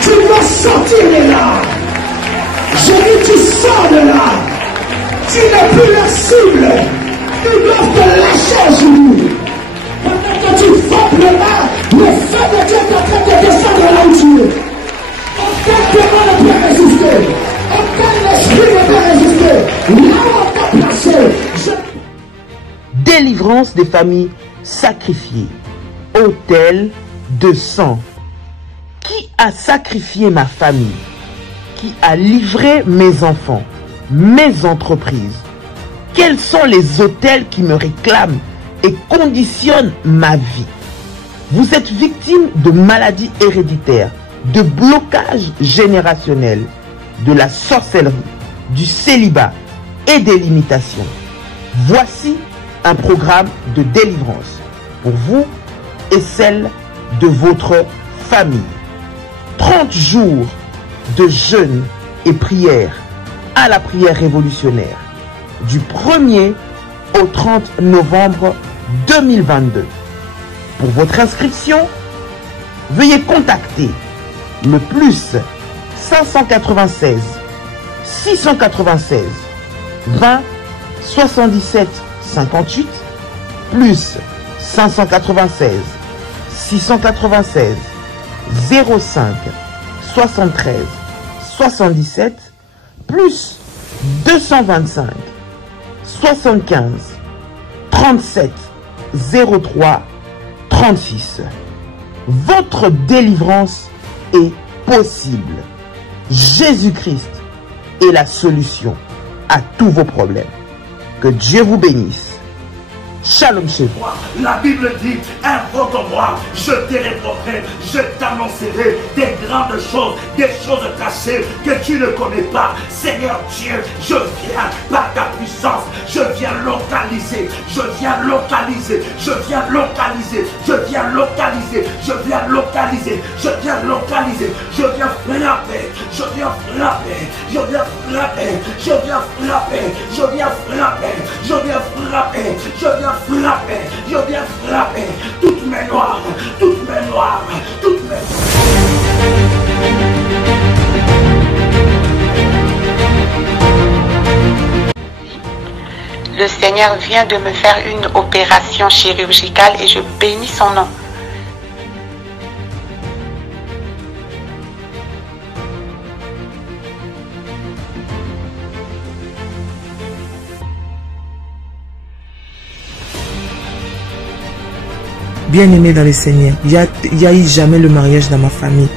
Tu dois sortir de là. Je dis tu sors de là. Tu n'es plus la cible. Ils doivent te lâcher aujourd'hui. Pendant que tu frappes là, le feu de Dieu est en train de descendre là où tu es. Aucun démon ne peut résister. Aucun esprit ne peut résister. Là où on t'a placé. Délivrance des familles sacrifiées. Autel de sang. Qui a sacrifié ma famille? Qui a livré mes enfants, mes entreprises? Quels sont les autels qui me réclament et conditionnent ma vie? Vous êtes victime de maladies héréditaires, de blocages générationnels, de la sorcellerie, du célibat et des limitations. Voici un programme de délivrance pour vous et celle de votre famille. 30 jours de jeûne et prière à la prière révolutionnaire du 1er au 30 novembre 2022. Pour votre inscription, veuillez contacter le plus 596 696 20 77 58 plus 596 696 05 73 77 plus 225 75 37 03 36. Votre délivrance est possible. Jésus-Christ est la solution à tous vos problèmes. Que Dieu vous bénisse. Shalom chez vous. La Bible dit, invoque-moi, je te répondrai, je t'annoncerai des grandes choses, des choses cachées que tu ne connais pas. Seigneur Dieu, je viens par ta puissance, je viens localiser, je viens localiser, je viens localiser, je viens localiser, je viens localiser, je viens localiser, je viens frapper, je viens frapper, je viens frapper, je viens frapper, je viens frapper, je viens frapper, je viens frapper, je viens frapper toutes mes noirs, toutes mes noirs, toutes mes... Le Seigneur vient de me faire une opération chirurgicale et je bénis son nom. Bien-aimé dans le Seigneur, il n'y a eu jamais le mariage dans ma famille.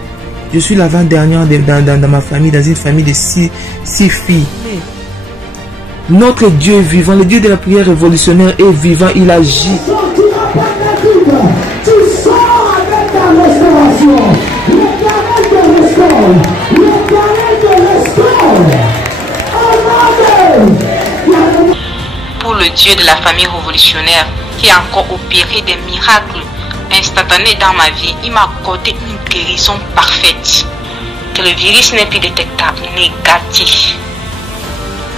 Je suis l'avant-dernière dans ma famille, dans une famille de six filles. Notre Dieu est vivant, le Dieu de la prière révolutionnaire est vivant, il agit. Tu sors avec ta restauration. L'Éternel te restaure. L'Éternel te restaure. Amen. Pour le Dieu de la famille révolutionnaire qui a encore opéré des miracles instantanés dans ma vie, il m'a accordé une guérison parfaite. Que le virus n'est plus détectable, négatif.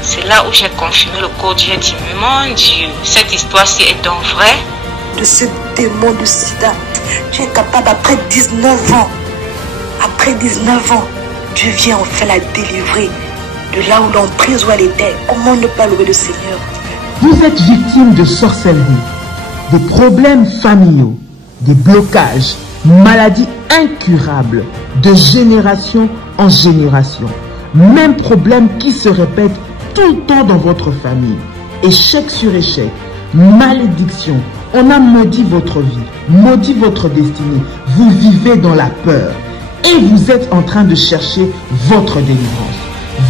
C'est là où j'ai confirmé le code. J'ai dit, mon Dieu, cette histoire-ci est donc vraie. De ce démon de sida, tu es capable après 19 ans. Après 19 ans, Dieu vient enfin la délivrer de là où l'emprise où elle était. Comment ne pas louer le Seigneur? Vous êtes victime de sorcellerie, de problèmes familiaux, des blocages, maladies incurables, de génération en génération. Même problème qui se répète tout le temps dans votre famille. Échec sur échec, malédiction. On a maudit votre vie, maudit votre destinée. Vous vivez dans la peur et vous êtes en train de chercher votre délivrance.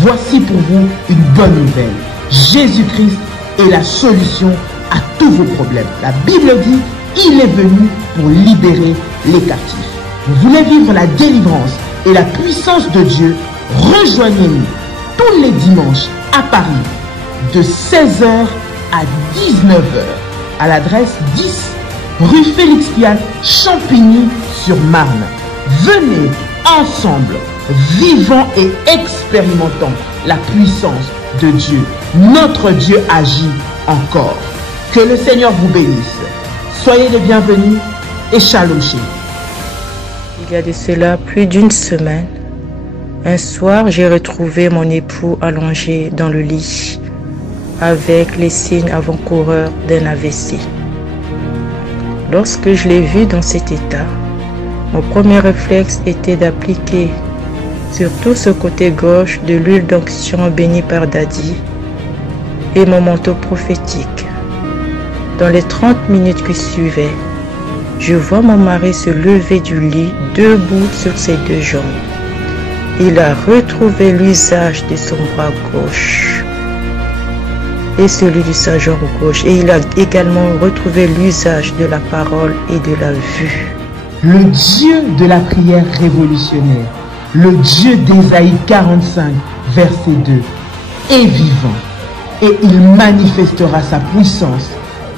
Voici pour vous une bonne nouvelle. Jésus-Christ est la solution à tous vos problèmes. La Bible dit, il est venu pour libérer les captifs. Vous voulez vivre la délivrance et la puissance de Dieu? Rejoignez-nous tous les dimanches à Paris de 16h à 19h à l'adresse 10 rue Félix Pial, Champigny-sur-Marne. Venez ensemble, vivons et expérimentons la puissance de Dieu. Notre Dieu agit encore. Que le Seigneur vous bénisse. Soyez les bienvenus et shalom chez vous. Il y a de cela plus d'une semaine, un soir, j'ai retrouvé mon époux allongé dans le lit avec les signes avant-coureurs d'un AVC. Lorsque je l'ai vu dans cet état, mon premier réflexe était d'appliquer sur tout ce côté gauche de l'huile d'onction bénie par Daddy et mon manteau prophétique. Dans les 30 minutes qui suivaient, je vois mon mari se lever du lit debout sur ses deux jambes. Il a retrouvé l'usage de son bras gauche et celui de sa jambe gauche. Et il a également retrouvé l'usage de la parole et de la vue. Le Dieu de la prière révolutionnaire, le Dieu d'Ésaïe 45, verset 2, est vivant et il manifestera sa puissance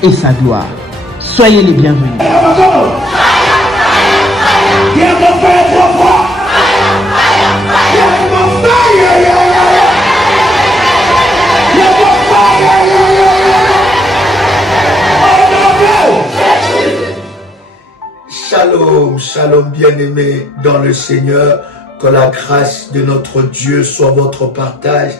et sa gloire. Soyez les bienvenus. Shalom, shalom bien-aimés dans le Seigneur, que la grâce de notre Dieu soit votre partage.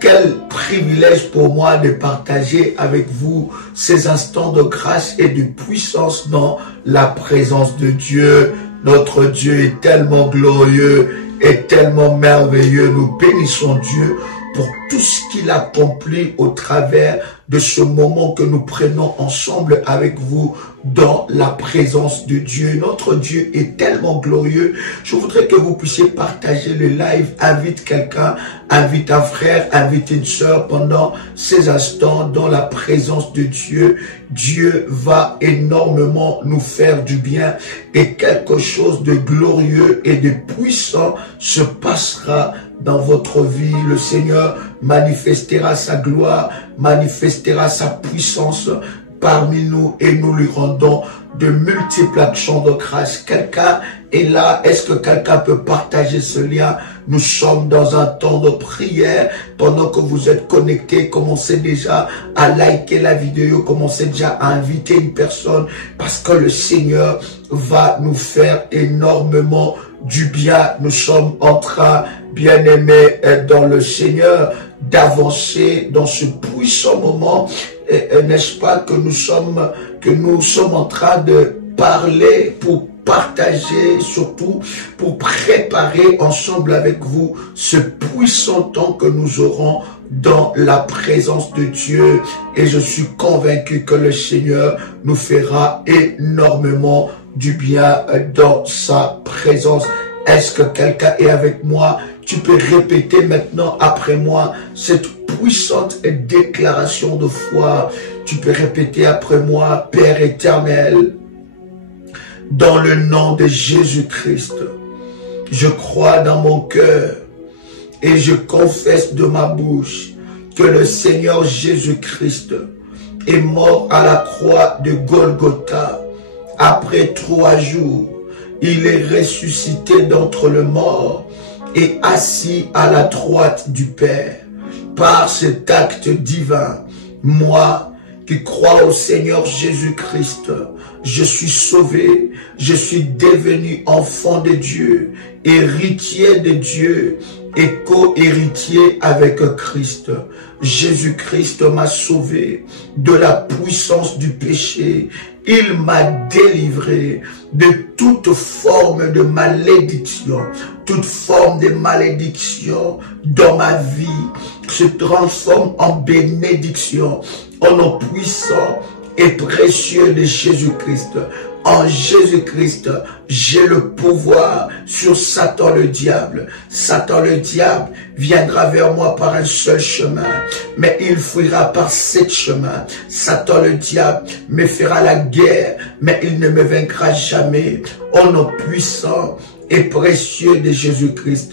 Quel privilège pour moi de partager avec vous ces instants de grâce et de puissance dans la présence de Dieu. Notre Dieu est tellement glorieux et tellement merveilleux. Nous bénissons Dieu pour tout ce qu'il accomplit au travers de ce moment que nous prenons ensemble avec vous dans la présence de Dieu. Notre Dieu est tellement glorieux. Je voudrais que vous puissiez partager le live. Invite quelqu'un, invite un frère, invite une sœur pendant ces instants dans la présence de Dieu. Dieu va énormément nous faire du bien et quelque chose de glorieux et de puissant se passera dans votre vie. Le Seigneur manifestera sa gloire, manifestera sa puissance parmi nous et nous lui rendons de multiples actions de grâce. Quelqu'un est là? Est-ce que quelqu'un peut partager ce lien? Nous sommes dans un temps de prière. Pendant que vous êtes connectés, commencez déjà à liker la vidéo, commencez déjà à inviter une personne parce que le Seigneur va nous faire énormément du bien. Nous sommes en train, bien-aimés dans le Seigneur, d'avancer dans ce puissant moment. N'est-ce pas que nous sommes en train de parler pour partager, surtout pour préparer ensemble avec vous ce puissant temps que nous aurons dans la présence de Dieu. Et je suis convaincu que le Seigneur nous fera énormément du bien dans sa présence. Est-ce que quelqu'un est avec moi? Tu peux répéter maintenant après moi cette puissante déclaration de foi. Tu peux répéter après moi: Père éternel, dans le nom de Jésus-Christ, je crois dans mon cœur et je confesse de ma bouche que le Seigneur Jésus-Christ est mort à la croix de Golgotha. Après 3 jours, il est ressuscité d'entre les morts et assis à la droite du Père. Par cet acte divin, moi qui crois au Seigneur Jésus-Christ, je suis sauvé, je suis devenu enfant de Dieu, héritier de Dieu et co-héritier avec Christ. Jésus-Christ m'a sauvé de la puissance du péché. Il m'a délivré de toute forme de malédiction. Toute forme de malédiction dans ma vie se transforme en bénédiction, en nom puissant et précieux de Jésus-Christ. En Jésus-Christ, j'ai le pouvoir sur Satan le diable. Satan le diable viendra vers moi par un seul chemin, mais il fuira par 7 chemins. Satan le diable me fera la guerre, mais il ne me vaincra jamais. Au nom puissant et précieux de Jésus-Christ.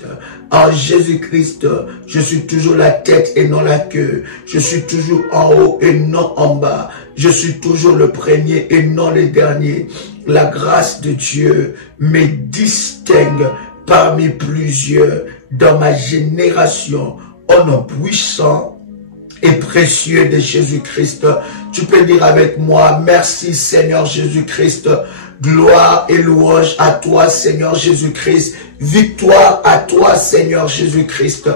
En Jésus-Christ, je suis toujours la tête et non la queue. Je suis toujours en haut et non en bas. Je suis toujours le premier et non le dernier. La grâce de Dieu me distingue parmi plusieurs dans ma génération. Au nom puissant et précieux de Jésus-Christ. Tu peux dire avec moi, merci Seigneur Jésus-Christ. Gloire et louange à toi Seigneur Jésus-Christ. Victoire à toi Seigneur Jésus-Christ.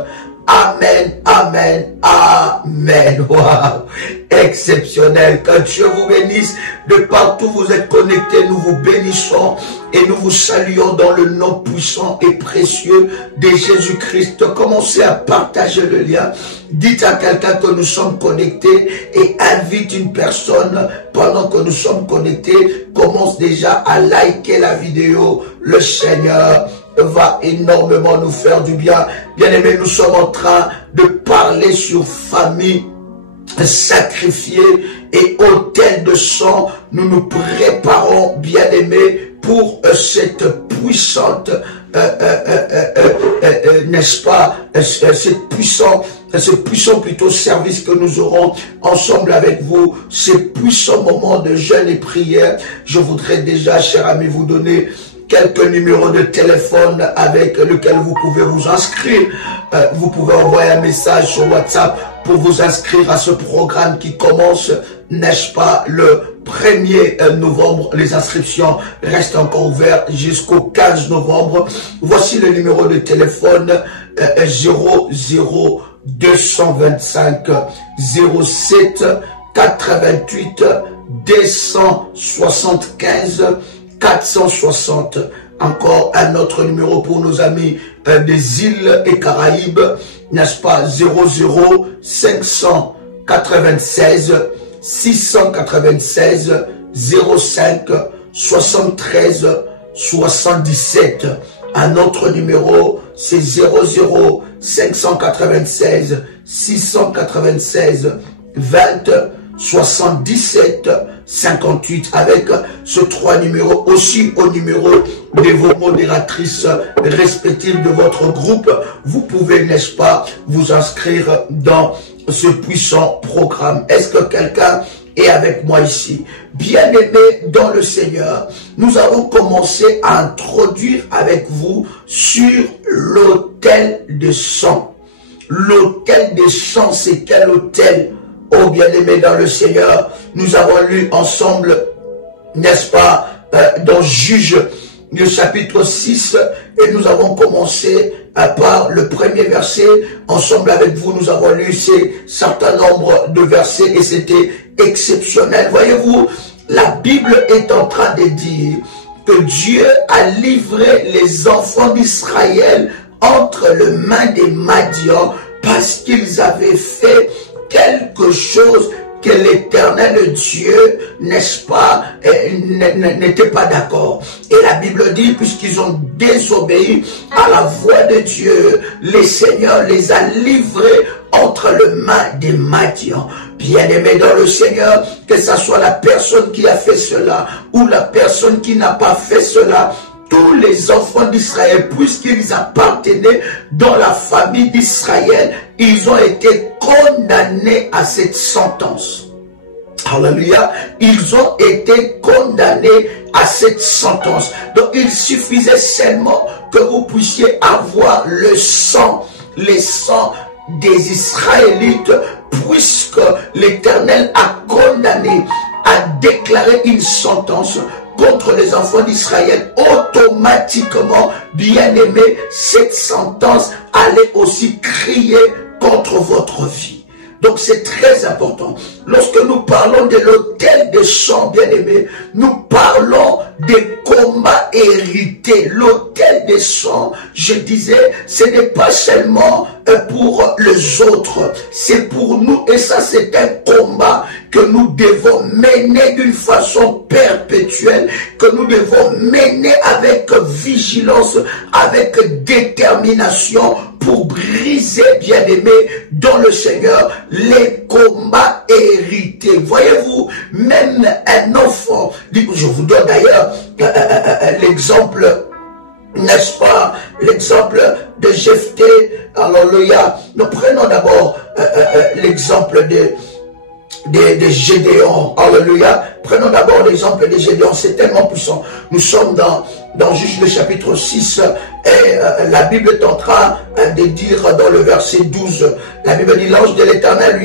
Amen, amen, amen. Wow, exceptionnel. Que Dieu vous bénisse. De partout où vous êtes connectés, nous vous bénissons et nous vous saluons dans le nom puissant et précieux de Jésus-Christ. Commencez à partager le lien. Dites à quelqu'un que nous sommes connectés et invite une personne pendant que nous sommes connectés. Commence déjà à liker la vidéo. Le Seigneur va énormément nous faire du bien. Bien-aimés, nous sommes en train de parler sur famille sacrifiée et autel de sang. Nous nous préparons, bien-aimés, pour cette puissante, n'est-ce pas, ce puissant plutôt service que nous aurons ensemble avec vous, ces puissants moments de jeûne et prière. Je voudrais déjà, chers amis, vous donner quelques numéros de téléphone avec lesquels vous pouvez vous inscrire. Vous pouvez envoyer un message sur WhatsApp pour vous inscrire à ce programme qui commence, n'est-ce pas, le 1er novembre. Les inscriptions restent encore ouvertes jusqu'au 15 novembre. Voici le numéro de téléphone 00 225 07 88 275 460. Encore un autre numéro pour nos amis des îles et Caraïbes, n'est-ce pas, 00 596 696 05 73 77. Un autre numéro, c'est 00 596 696 20 77 58. Avec ce 3 numéros, aussi au numéro de vos modératrices respectives de votre groupe, vous pouvez, n'est-ce pas, vous inscrire dans ce puissant programme. Est-ce que quelqu'un est avec moi ici? Bien-aimés dans le Seigneur, nous allons commencer à introduire avec vous sur l'autel de sang. L'autel de sang, c'est quel autel? Oh, bien-aimés dans le Seigneur, nous avons lu ensemble, n'est-ce pas, dans Juge, le chapitre 6, et nous avons commencé par le premier verset. Ensemble avec vous, nous avons lu ces certain nombre de versets et c'était exceptionnel. Voyez-vous, la Bible est en train de dire que Dieu a livré les enfants d'Israël entre les mains des Madians parce qu'ils avaient fait quelque chose que l'Éternel Dieu, n'est-ce pas, n'était pas d'accord. Et la Bible dit, puisqu'ils ont désobéi à la voix de Dieu, le Seigneur les a livrés entre les mains des Madians. Bien-aimés dans le Seigneur, que ce soit la personne qui a fait cela ou la personne qui n'a pas fait cela, tous les enfants d'Israël, puisqu'ils appartenaient dans la famille d'Israël, ils ont été condamnés à cette sentence. Alléluia. Ils ont été condamnés à cette sentence. Donc il suffisait seulement que vous puissiez avoir le sang des Israélites, puisque l'Éternel a condamné, a déclaré une sentence contre les enfants d'Israël. Automatiquement, bien-aimés, cette sentence allait aussi crier contre votre vie. Donc c'est très important. Lorsque nous parlons de l'autel de sang, bien-aimés, nous parlons des combats hérités. L'autel de sang, je disais, ce n'est pas seulement pour les autres, c'est pour nous, et ça c'est un combat que nous devons mener d'une façon perpétuelle, que nous devons mener avec vigilance, avec détermination, pour briser, bien-aimés, dans le Seigneur, les combats hérités. Voyez-vous, même un enfant, je vous donne d'ailleurs l'exemple, n'est-ce pas, l'exemple de Jephthé. Alléluia. Nous prenons d'abord l'exemple de des Gédéons. Alléluia. Prenons d'abord l'exemple des Gédéons. C'est tellement puissant. Nous sommes dans Juge le chapitre 6 et la Bible est en train de dire dans le verset 12. La Bible dit, l'ange de l'Éternel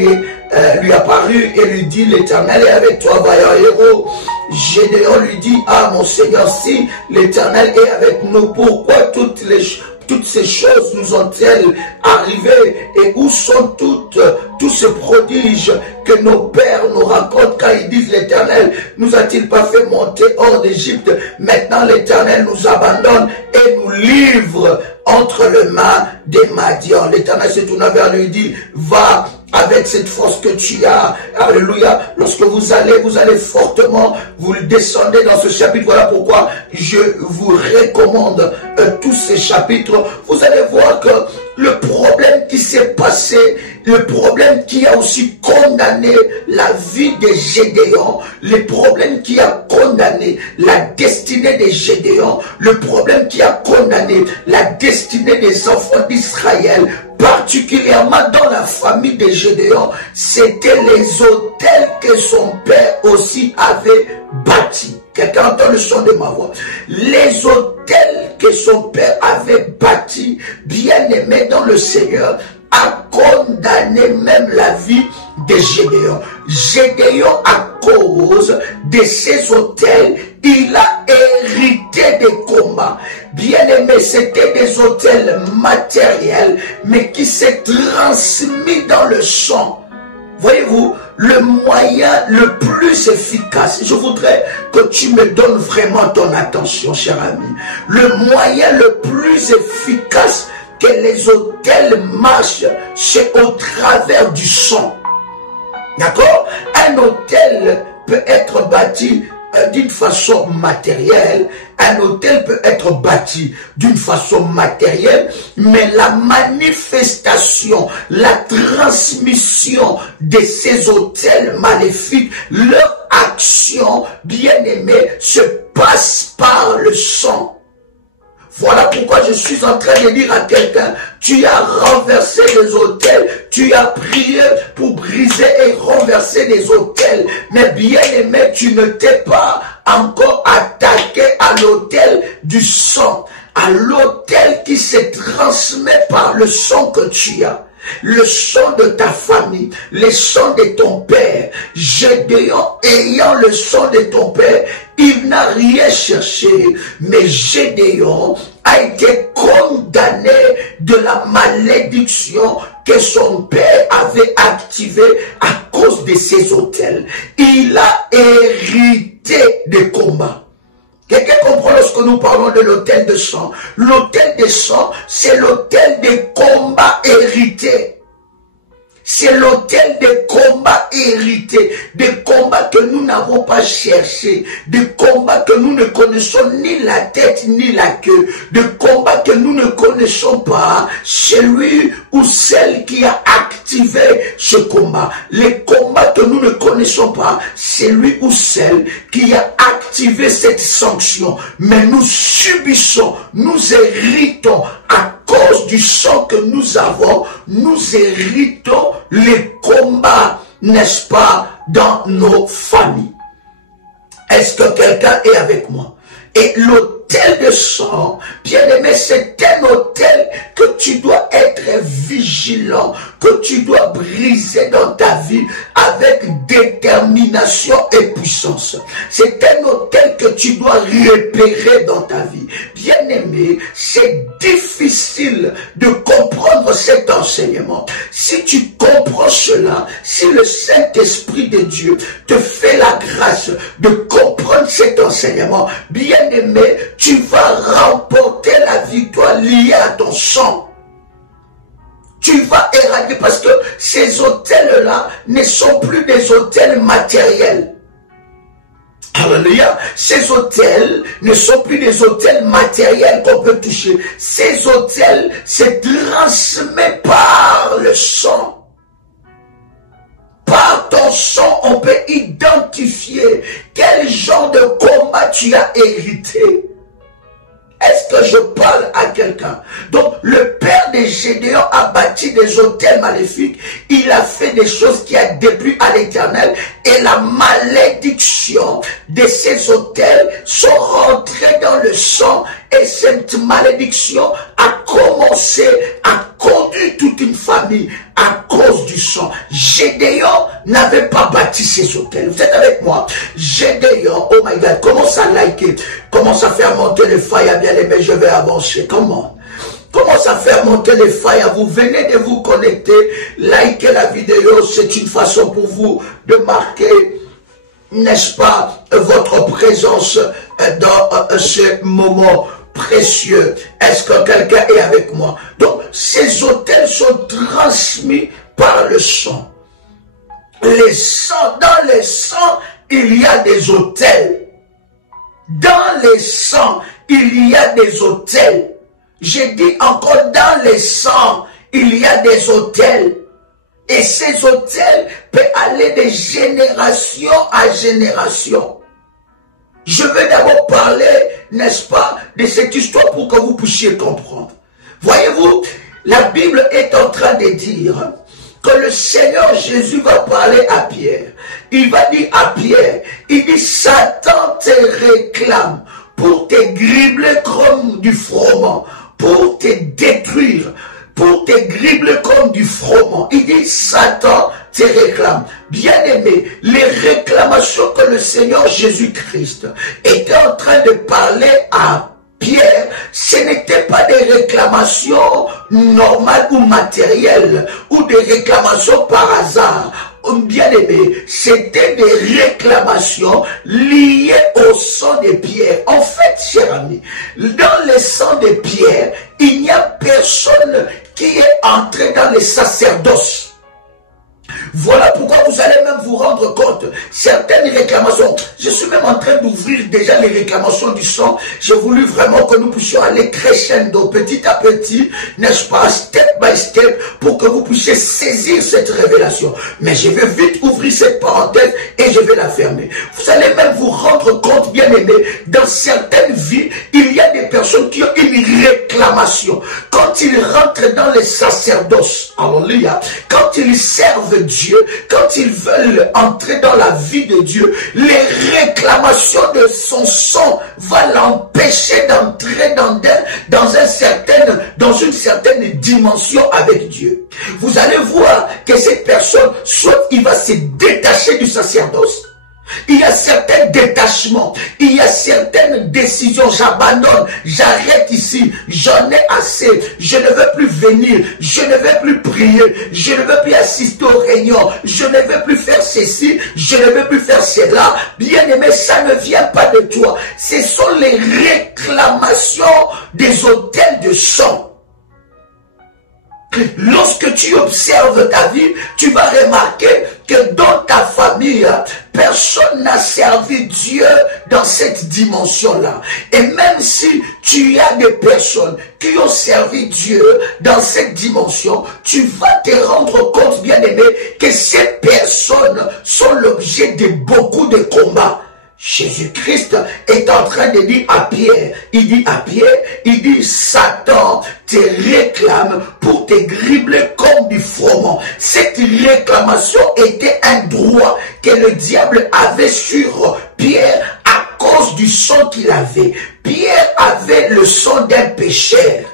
lui apparut et lui dit, l'Éternel est avec toi, vaillant héros. Gédéon lui dit, ah mon Seigneur, si l'Éternel est avec nous, pourquoi toutes ces choses nous ont-elles arrivé et où sont tous ces prodiges que nos pères nous racontent quand ils disent l'Éternel nous a-t-il pas fait monter hors d'Égypte? Maintenant l'Éternel nous abandonne et nous livre entre les mains des Madians. L'Éternel se tourna vers lui et dit, va avec cette force que tu as, alléluia, lorsque vous allez fortement, vous le descendez dans ce chapitre. Voilà pourquoi je vous recommande tous ces chapitres. Vous allez voir que le problème qui s'est passé, le problème qui a aussi condamné la vie des Gédéons, le problème qui a condamné la destinée des Gédéons, le problème qui a condamné la destinée des enfants d'Israël, particulièrement dans la famille des Gédéons, c'était les autels que son père aussi avait bâtis. Quelqu'un entend le son de ma voix. Les autels que son père avait bâtis, bien aimés dans le Seigneur, a condamné même la vie des Gédéons. Gédéon, à cause de ces autels, il a hérité des combats. Bien aimé, c'était des autels matériels, mais qui s'est transmis dans le sang. Voyez-vous, le moyen le plus efficace, je voudrais que tu me donnes vraiment ton attention, cher ami. Le moyen le plus efficace que les autels marchent, c'est au travers du sang. D'accord? Un autel peut être bâti d'une façon matérielle, un autel peut être bâti d'une façon matérielle, mais la manifestation, la transmission de ces autels maléfiques, leur action, bien aimée, se passe par le sang. Voilà pourquoi je suis en train de dire à quelqu'un, tu as renversé des autels, tu as prié pour briser et renverser des autels, mais bien aimé, tu ne t'es pas encore attaqué à l'autel du sang, à l'autel qui se transmet par le sang que tu as. Le sang de ta famille, le sang de ton père. Gédéon, ayant le sang de ton père, il n'a rien cherché, mais Gédéon a été condamné de la malédiction que son père avait activée à cause de ses autels. Il a hérité des combats. Quelqu'un comprend lorsque nous parlons de l'autel de sang. L'autel de sang, c'est l'autel des combats hérités. C'est l'autel des combats hérités, des combats que nous n'avons pas cherchés, des combats que nous ne connaissons ni la tête ni la queue, des combats que nous ne connaissons pas, celui ou celle qui a activé ce combat. Les combats que nous ne connaissons pas, celui ou celle qui a activé cette sanction. Mais nous subissons, nous héritons à cause du sang que nous avons, nous héritons les combats, n'est-ce pas, dans nos familles. Est-ce que quelqu'un est avec moi? Et l'autel de sang, bien aimé, c'est un autel que tu dois être vigilant, que tu dois briser dans ta vie avec détermination et puissance. C'est un autel que tu dois repérer dans ta vie. Bien aimé, c'est difficile de comprendre cet enseignement. Si tu comprends cela, si le Saint-Esprit de Dieu te fait la grâce de comprendre cet enseignement, bien aimé, tu vas remporter la victoire liée à ton sang. Tu vas éradiquer parce que ces autels-là ne sont plus des autels matériels. Alléluia. Ces autels ne sont plus des autels matériels qu'on peut toucher. Ces autels se transmettent par le sang. Par ton sang, on peut identifier quel genre de combat tu as hérité. Est-ce que je parle à quelqu'un? Donc, le père de Gédéon a bâti des autels maléfiques. Il a fait des choses qui a déplu à l'Éternel. Et la malédiction de ces autels sont rentrées dans le sang. Et cette malédiction a commencé à conduire toute une famille à cause du sang. Gédéon n'avait pas bâti ces autels. Vous êtes avec moi? Gédéon, oh my God, commence à liker, commence à faire monter le fire, bien aimé, je vais avancer. Comment? Commence à faire monter les fire. Vous venez de vous connecter, likez la vidéo, c'est une façon pour vous de marquer, n'est-ce pas, votre présence dans ce moment précieux. Est-ce que quelqu'un est avec moi? Donc, ces autels sont transmis par le sang. Les sangs, dans les sangs, il y a des autels. Dans les sangs, il y a des autels. J'ai dit encore, dans les sangs, il y a des autels. Et ces autels peuvent aller de génération à génération. Je vais d'abord parler, n'est-ce pas, de cette histoire pour que vous puissiez comprendre. Voyez-vous, la Bible est en train de dire que le Seigneur Jésus va parler à Pierre. Il va dire à Pierre, il dit, Satan te réclame pour te gribler comme du froment, pour te détruire, pour te gribler comme du froment. Il dit, Satan te réclame. Bien aimé, les réclamations que le Seigneur Jésus-Christ était en train de parler à Pierre, ce n'était pas des réclamations normales ou matérielles, ou des réclamations par hasard. Bien aimé, c'était des réclamations liées au sang de Pierre. En fait, cher ami, dans le sang de Pierre, il n'y a personne qui est entré dans le sacerdoce. Voilà pourquoi vous allez même vous rendre compte, certaines réclamations, je suis même en train d'ouvrir déjà les réclamations du sang, j'ai voulu vraiment que nous puissions aller crescendo, petit à petit, n'est-ce pas, step by step, pour que vous puissiez saisir cette révélation. Mais je vais vite ouvrir cette parenthèse et je vais la fermer. Vous allez même vous rendre compte, bien aimé, dans certaines vies, il y a des personnes qui ont une réclamation. Quand ils rentrent dans les sacerdoces, alléluia, quand ils servent Dieu, quand ils veulent entrer dans la vie de Dieu, les réclamations de son sang vont l'empêcher d'entrer dans une certaine dimension avec Dieu. Vous allez voir que cette personne, soit il va se détacher du sacerdoce, il y a certains détachements, il y a certaines décisions, j'abandonne, j'arrête ici, j'en ai assez, je ne veux plus venir, je ne veux plus prier, je ne veux plus assister aux réunions, je ne veux plus faire ceci, je ne veux plus faire cela. Bien aimé, ça ne vient pas de toi, ce sont les réclamations des autels de sang. Lorsque tu observes ta vie, tu vas remarquer que dans ta famille, personne n'a servi Dieu dans cette dimension-là. Et même si tu as des personnes qui ont servi Dieu dans cette dimension, tu vas te rendre compte, bien aimé, que ces personnes sont l'objet de beaucoup de combats. Jésus-Christ est en train de dire à Pierre, il dit, Satan te réclame pour te gribler comme du froment. Cette réclamation était un droit que le diable avait sur Pierre à cause du sang qu'il avait. Pierre avait le sang d'un pécheur.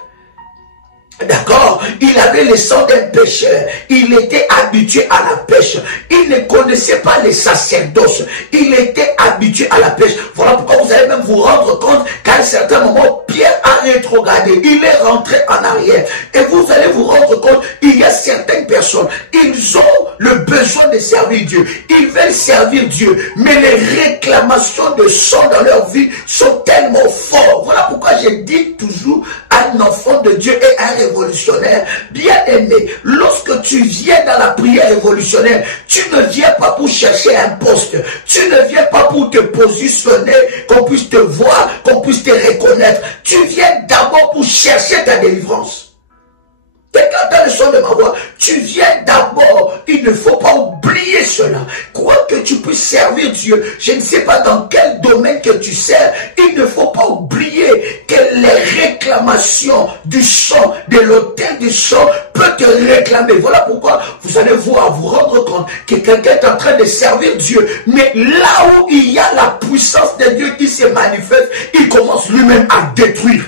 D'accord? Il avait le sang d'un pécheur. Il était habitué à la pêche. Il ne connaissait pas les sacerdoces. Il était habitué à la pêche. Voilà pourquoi vous allez même vous rendre compte qu'à un certain moment, Pierre a rétrogradé. Il est rentré en arrière. Et vous allez vous rendre compte, il y a certaines personnes, ils ont le besoin de servir Dieu. Ils veulent servir Dieu. Mais les réclamations de sang dans leur vie sont tellement fortes. Voilà pourquoi je dis toujours, un enfant de Dieu est un révolutionnaire. Bien aimé, lorsque tu viens dans la prière révolutionnaire, tu ne viens pas pour chercher un poste. Tu ne viens pas pour te positionner, qu'on puisse te voir, qu'on puisse te reconnaître. Tu viens d'abord pour chercher ta délivrance. Quelqu'un entend le son de ma voix. Tu viens d'abord. Il ne faut pas oublier cela. Quoi que tu puisses servir Dieu, je ne sais pas dans quel domaine que tu sers, il ne faut pas oublier que les réclamations du sang, de l'autel du sang, peut te réclamer. Voilà pourquoi vous allez voir, vous rendre compte que quelqu'un est en train de servir Dieu. Mais là où il y a la puissance de Dieu qui se manifeste, il commence lui-même à détruire.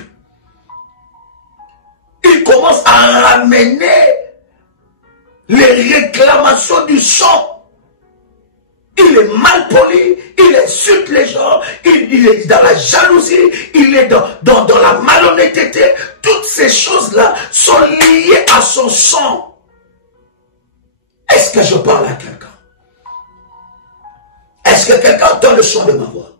Il commence à ramener les réclamations du sang. Il est mal poli, il insulte les gens, il est dans la jalousie, il est dans la malhonnêteté. Toutes ces choses-là sont liées à son sang. Est-ce que je parle à quelqu'un? Est-ce que quelqu'un entend le son de ma voix?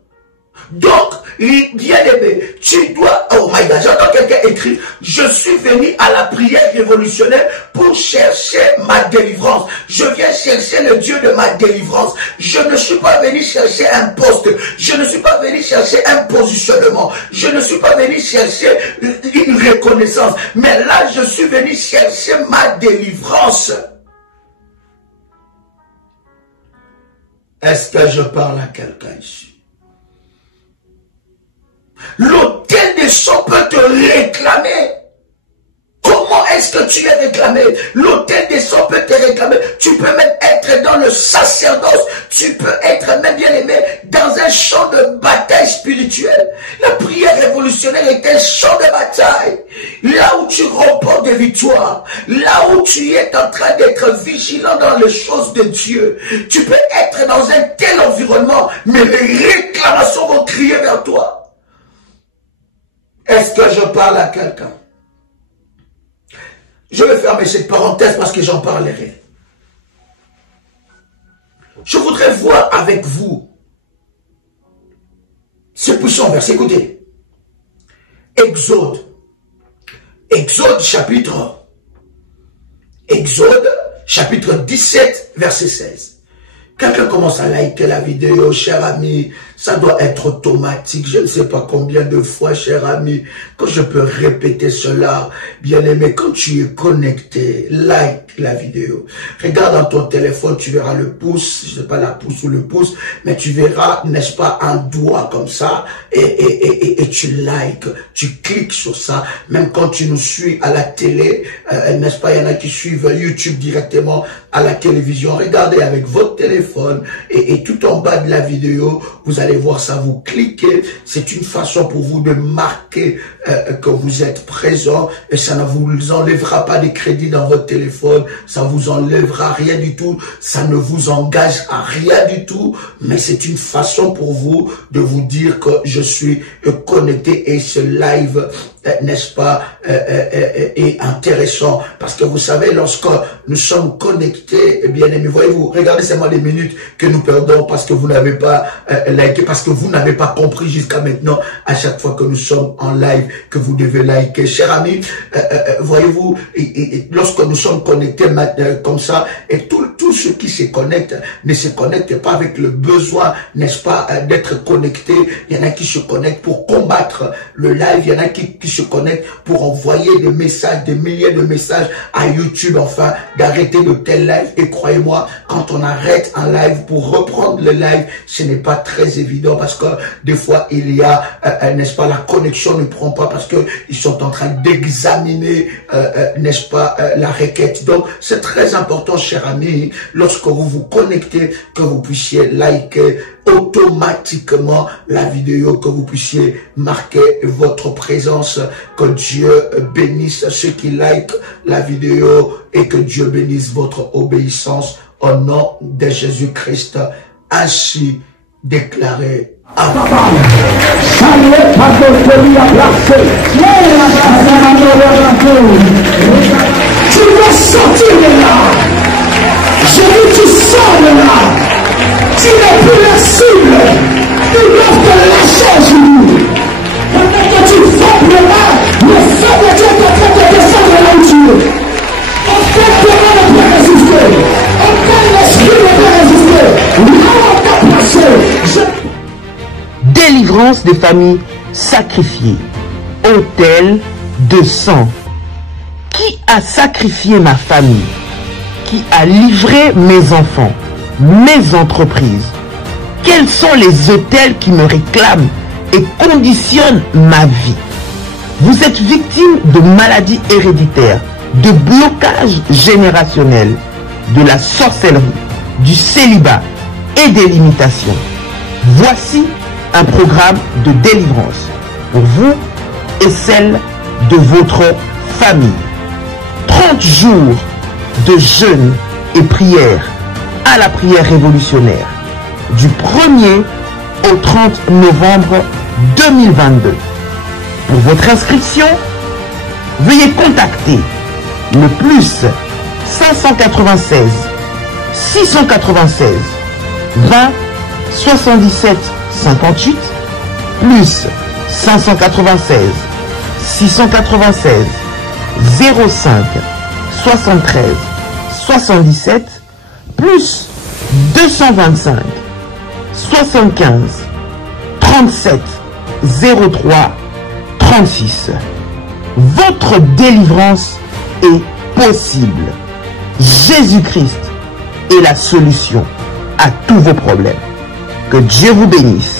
Donc, bien aimé, tu dois, oh my God, j'entends quelqu'un écrire, je suis venu à la prière révolutionnaire pour chercher ma délivrance. Je viens chercher le Dieu de ma délivrance. Je ne suis pas venu chercher un poste. Je ne suis pas venu chercher un positionnement. Je ne suis pas venu chercher une reconnaissance. Mais là, je suis venu chercher ma délivrance. Est-ce que je parle à quelqu'un ici? L'autel des sang peut te réclamer. Comment est-ce que tu es réclamé? L'autel des sang peut te réclamer. Tu peux même être dans le sacerdoce. Tu peux être même, bien aimé, dans un champ de bataille spirituelle. La prière révolutionnaire est un champ de bataille. Là où tu remportes des victoires. Là où tu es en train d'être vigilant dans les choses de Dieu. Tu peux être dans un tel environnement, mais les réclamations vont crier vers toi. Est-ce que je parle à quelqu'un? Je vais fermer cette parenthèse parce que j'en parlerai. Je voudrais voir avec vous ce puissant verset. Écoutez. Exode chapitre 17, verset 16. Quelqu'un commence à liker la vidéo, cher ami, ça doit être automatique. Je ne sais pas combien de fois, cher ami, que je peux répéter cela. Bien aimé, quand tu es connecté, like la vidéo. Regarde dans ton téléphone, tu verras le pouce, je ne sais pas la pouce ou le pouce, mais tu verras, n'est-ce pas, un doigt comme ça, et tu likes, tu cliques sur ça. Même quand tu nous suis à la télé, n'est-ce pas, il y en a qui suivent YouTube directement à la télévision. Regardez avec votre téléphone et tout en bas de la vidéo, vous allez voir ça, vous cliquez. C'est une façon pour vous de marquer que vous êtes présent et ça ne vous enlèvera pas des crédits dans votre téléphone, ça vous enlèvera rien du tout, ça ne vous engage à rien du tout, mais c'est une façon pour vous de vous dire que je suis connecté et ce live, n'est-ce pas, est intéressant parce que vous savez, lorsque nous sommes connectés, bien aimés, voyez-vous, regardez seulement les minutes que nous perdons parce que vous n'avez pas liké, parce que vous n'avez pas compris jusqu'à maintenant, à chaque fois que nous sommes en live, que vous devez liker. Chers amis, voyez-vous, lorsque nous sommes connectés comme ça, et tout ce qui se connecte ne se connecte pas avec le besoin, n'est-ce pas, d'être connecté. Il y en a qui se connectent pour combattre le live, il y en a qui se connectent pour envoyer des messages, des milliers de messages à YouTube, enfin, d'arrêter de tel live. Et croyez-moi, quand on arrête un live pour reprendre le live, ce n'est pas très évident parce que des fois, il y a, n'est-ce pas, la connexion ne prend pas parce que ils sont en train d'examiner, n'est-ce pas, la requête. Donc, c'est très important, chers amis, lorsque vous vous connectez, que vous puissiez liker automatiquement la vidéo, que vous puissiez marquer votre présence, que Dieu bénisse ceux qui like la vidéo et que Dieu bénisse votre obéissance au nom de Jésus-Christ, ainsi déclaré. Amen. Tu dois sortir de là. Je veux que tu sors de là. Tu n'es plus la cible. Ils doivent te lâcher aujourd'hui. Pendant que tu frappes le mal, le feu de Dieu est en train de descendre là où tu es. Aucun démon ne peut résister. Aucun esprit ne peut résister. Là où on t'a placé, Délivrance des familles sacrifiées. Autel de sang. Qui Qui a sacrifié ma famille? Qui a livré mes enfants, mes entreprises? Quels sont les autels qui me réclament et conditionnent ma vie? Vous êtes victime de maladies héréditaires, de blocages générationnels, de la sorcellerie, du célibat et des limitations. Voici un programme de délivrance pour vous et celle de votre famille. 30 jours de jeûne et prière à la prière révolutionnaire du 1er au 30 novembre 2022. Pour votre inscription, veuillez contacter le plus 596 696 20 77 58 plus 596 696 05 73 77 plus 225 75 37 03 36. Votre délivrance est possible. Jésus-Christ est la solution à tous vos problèmes. Que Dieu vous bénisse.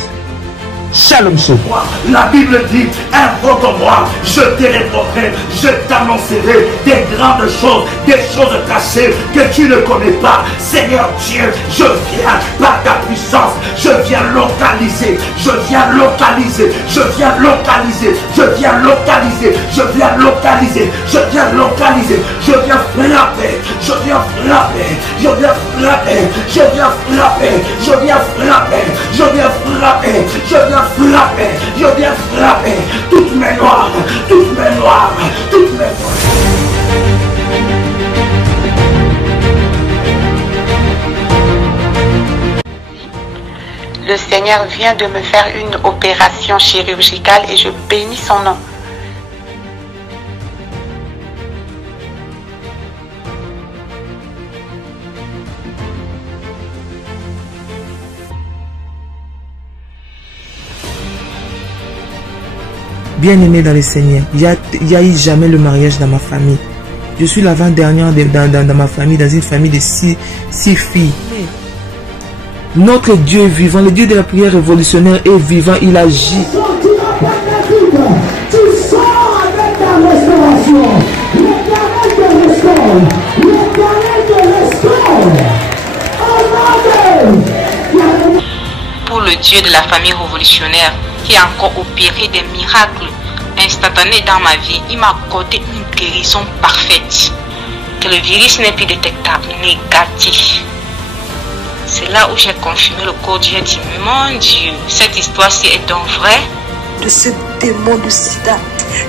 Shalom chez vous. La Bible dit, invoque-moi, je te répondrai, je t'annoncerai des grandes choses, des choses cachées que tu ne connais pas. Seigneur Dieu, je viens par ta puissance, je viens localiser, je viens localiser, je viens localiser, je viens localiser, je viens localiser, je viens localiser, je viens frapper, je viens frapper, je viens frapper, je viens frapper, je viens frapper, je viens frapper, je viens frapper, je viens frapper toutes mes noirs, toutes mes noirs, toutes mes noirs. Le Seigneur vient de me faire une opération chirurgicale et je bénis son nom. Bien-aimé dans le Seigneur, il n'y a eu jamais le mariage dans ma famille. Je suis l'avant-dernière dans ma famille, dans une famille de six filles. Notre Dieu est vivant, le Dieu de la prière révolutionnaire est vivant, il agit. Tu sors avec ta restauration. L'Éternel te restaure. L'Éternel te restaure. Pour le Dieu de la famille révolutionnaire qui a encore opéré des miracles instantanés dans ma vie, il m'a accordé une guérison parfaite. Que le virus n'est plus détectable, négatif. C'est là où j'ai confirmé le code. J'ai dit, mon Dieu, cette histoire-ci est donc vraie. De ce démon de sida,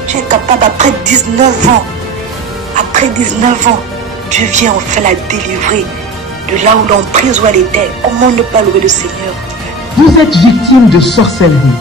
tu es capable après 19 ans. Après 19 ans, Dieu vient enfin la délivrer de là où l'emprise où elle était. Comment ne pas louer le Seigneur? Vous êtes victime de sorcellerie,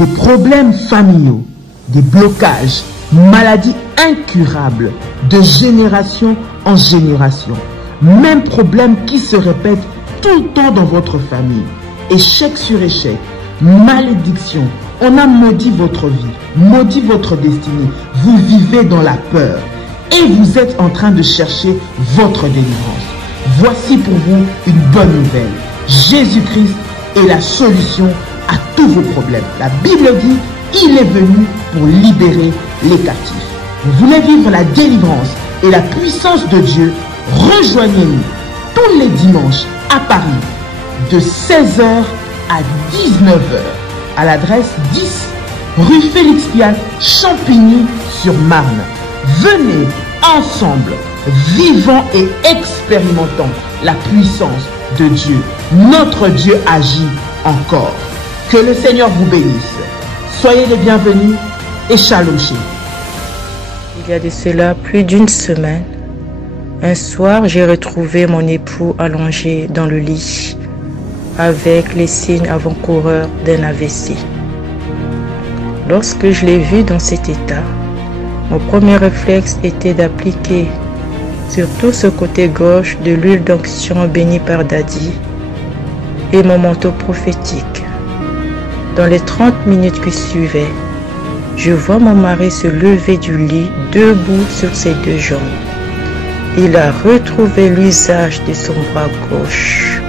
de problèmes familiaux, des blocages, maladies incurables, de génération en génération. Même problème qui se répète tout le temps dans votre famille. Échec sur échec, malédiction. On a maudit votre vie, maudit votre destinée. Vous vivez dans la peur et vous êtes en train de chercher votre délivrance. Voici pour vous une bonne nouvelle. Jésus-Christ est la solution à tous vos problèmes. La Bible dit, il est venu pour libérer les captifs. Vous voulez vivre la délivrance et la puissance de Dieu? Rejoignez-nous tous les dimanches à Paris de 16h à 19h à l'adresse 10 rue Félix Piat, Champigny-sur-Marne. Venez ensemble, vivant et expérimentant la puissance de Dieu. Notre Dieu agit encore. Que le Seigneur vous bénisse. Soyez les bienvenus et shalom chez vous. Il y a de cela plus d'une semaine, un soir, j'ai retrouvé mon époux allongé dans le lit avec les signes avant-coureurs d'un AVC. Lorsque je l'ai vu dans cet état, mon premier réflexe était d'appliquer sur tout ce côté gauche de l'huile d'onction bénie par Daddy et mon manteau prophétique. Dans les 30 minutes qui suivaient, Je vois mon mari se lever du lit, debout sur ses deux jambes. Il a retrouvé l'usage de son bras gauche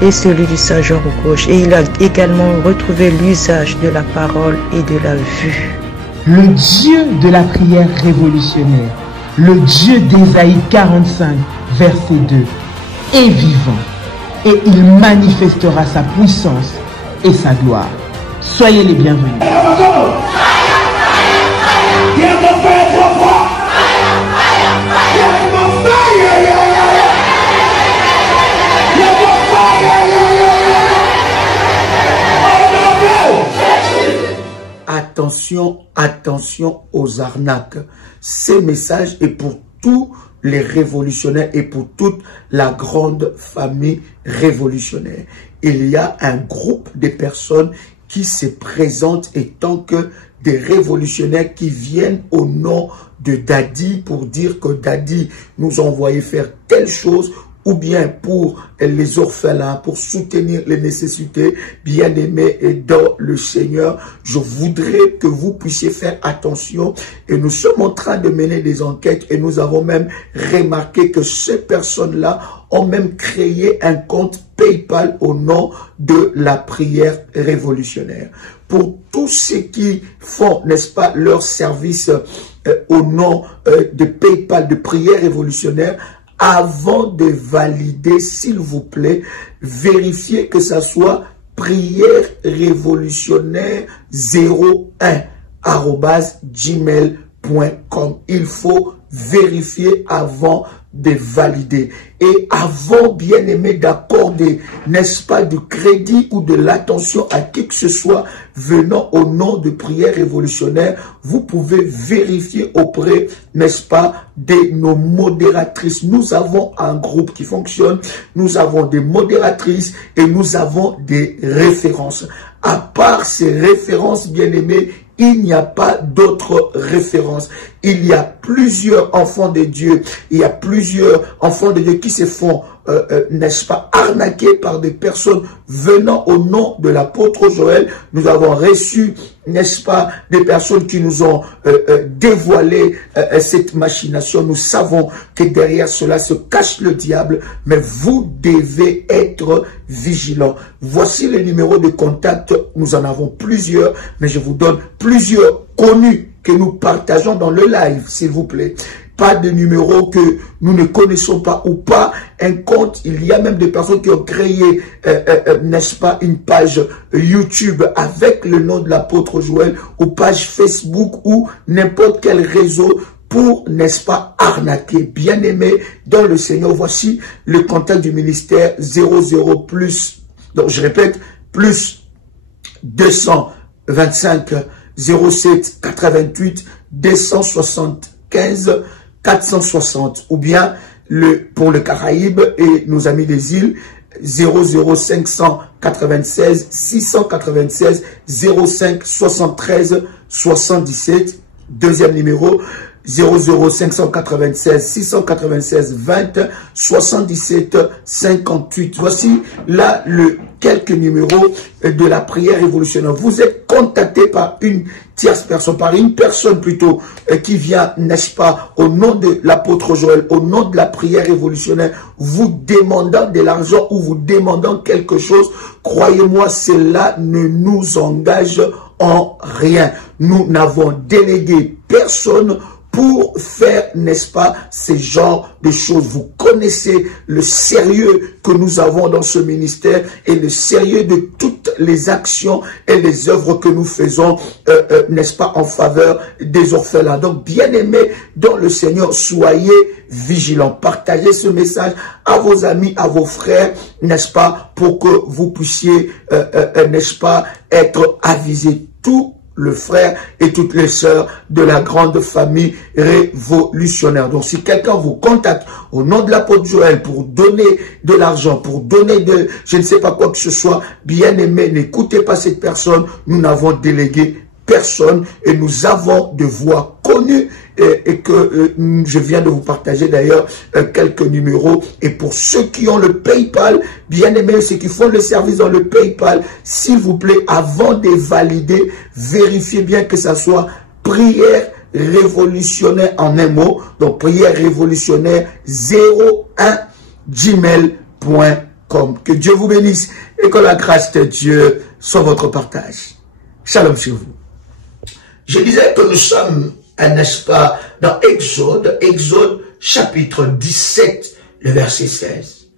et celui de sa jambe gauche. Et il a également retrouvé l'usage de la parole et de la vue. Le Dieu de la prière révolutionnaire, le Dieu d'Ésaïe 45, verset 2, est vivant et il manifestera sa puissance et sa gloire. Soyez les bienvenus. Attention, attention aux arnaques. Ce message est pour tous les révolutionnaires et pour toute la grande famille révolutionnaire. Il y a un groupe de personnes qui se présentent étant que des révolutionnaires qui viennent au nom de Daddy pour dire que Daddy nous a envoyé faire telle chose, ou bien pour les orphelins, pour soutenir les nécessités. Bien-aimés dans le Seigneur, je voudrais que vous puissiez faire attention. Et nous sommes en train de mener des enquêtes et nous avons même remarqué que ces personnes-là ont même créé un compte PayPal au nom de la prière révolutionnaire. Pour tous ceux qui font, n'est-ce pas, leur service au nom de PayPal, de prière révolutionnaire, avant de valider, s'il vous plaît, vérifiez que ça soit prière révolutionnaire 01@gmail.com. Il faut vérifier avant de valider. Et avant, bien aimé, d'accorder, n'est-ce pas, du crédit ou de l'attention à qui que ce soit venant au nom de prière révolutionnaire, vous pouvez vérifier auprès, n'est-ce pas, de nos modératrices. Nous avons un groupe qui fonctionne, nous avons des modératrices et nous avons des références. À part ces références, bien aimés, il n'y a pas d'autres références. Il y a plusieurs enfants de Dieu. Il y a plusieurs enfants de Dieu qui se font, n'est-ce pas, arnaquer par des personnes venant au nom de l'apôtre Joël. Nous avons reçu, n'est-ce pas, des personnes qui nous ont dévoilé cette machination. Nous savons que derrière cela se cache le diable, mais vous devez être vigilants. Voici les numéros de contact. Nous en avons plusieurs, mais je vous donne plusieurs connus que nous partageons dans le live, s'il vous plaît. Pas de numéros que nous ne connaissons pas ou pas un compte. Il y a même des personnes qui ont créé, n'est-ce pas, une page YouTube avec le nom de l'apôtre Joël, ou page Facebook ou n'importe quel réseau pour, n'est-ce pas, arnaquer. Bien-aimé dans le Seigneur, voici le contact du ministère 00 plus, donc je répète, plus 225 07 88 275 460, ou bien pour le Caraïbe et nos amis des îles 00596 696 05 73 77. Deuxième numéro 00596 696 20 77 58. Voici là quelques numéros de la prière révolutionnaire. Vous êtes contacté par une tierce personne, par une personne plutôt qui vient, n'est-ce pas, au nom de l'apôtre Joël, au nom de la prière révolutionnaire, vous demandant de l'argent ou vous demandant quelque chose. Croyez-moi, cela ne nous engage en rien. Nous n'avons délégué personne pour faire, n'est-ce pas, ce genre de choses. Vous connaissez le sérieux que nous avons dans ce ministère et le sérieux de toutes les actions et les œuvres que nous faisons, n'est-ce pas, en faveur des orphelins. Donc, bien-aimés dans le Seigneur, soyez vigilants. Partagez ce message à vos amis, à vos frères, n'est-ce pas, pour que vous puissiez, n'est-ce pas, être avisés. Tout le frère et toutes les sœurs de la grande famille révolutionnaire. Donc, si quelqu'un vous contacte au nom de l'apôtre Joël pour donner de l'argent, pour donner de, je ne sais pas quoi que ce soit, bien aimé, n'écoutez pas cette personne. Nous n'avons délégué personne et nous avons de voix connu et que je viens de vous partager d'ailleurs quelques numéros. Et pour ceux qui ont le PayPal, bien aimés, ceux qui font le service dans le PayPal, s'il vous plaît, avant de valider, vérifiez bien que ça soit prière révolutionnaire en un mot. Donc prière révolutionnaire 01@gmail.com. Que Dieu vous bénisse et que la grâce de Dieu soit votre partage. Shalom sur vous. Je disais que nous sommes, n'est-ce pas, dans Exode chapitre 17, le verset 16.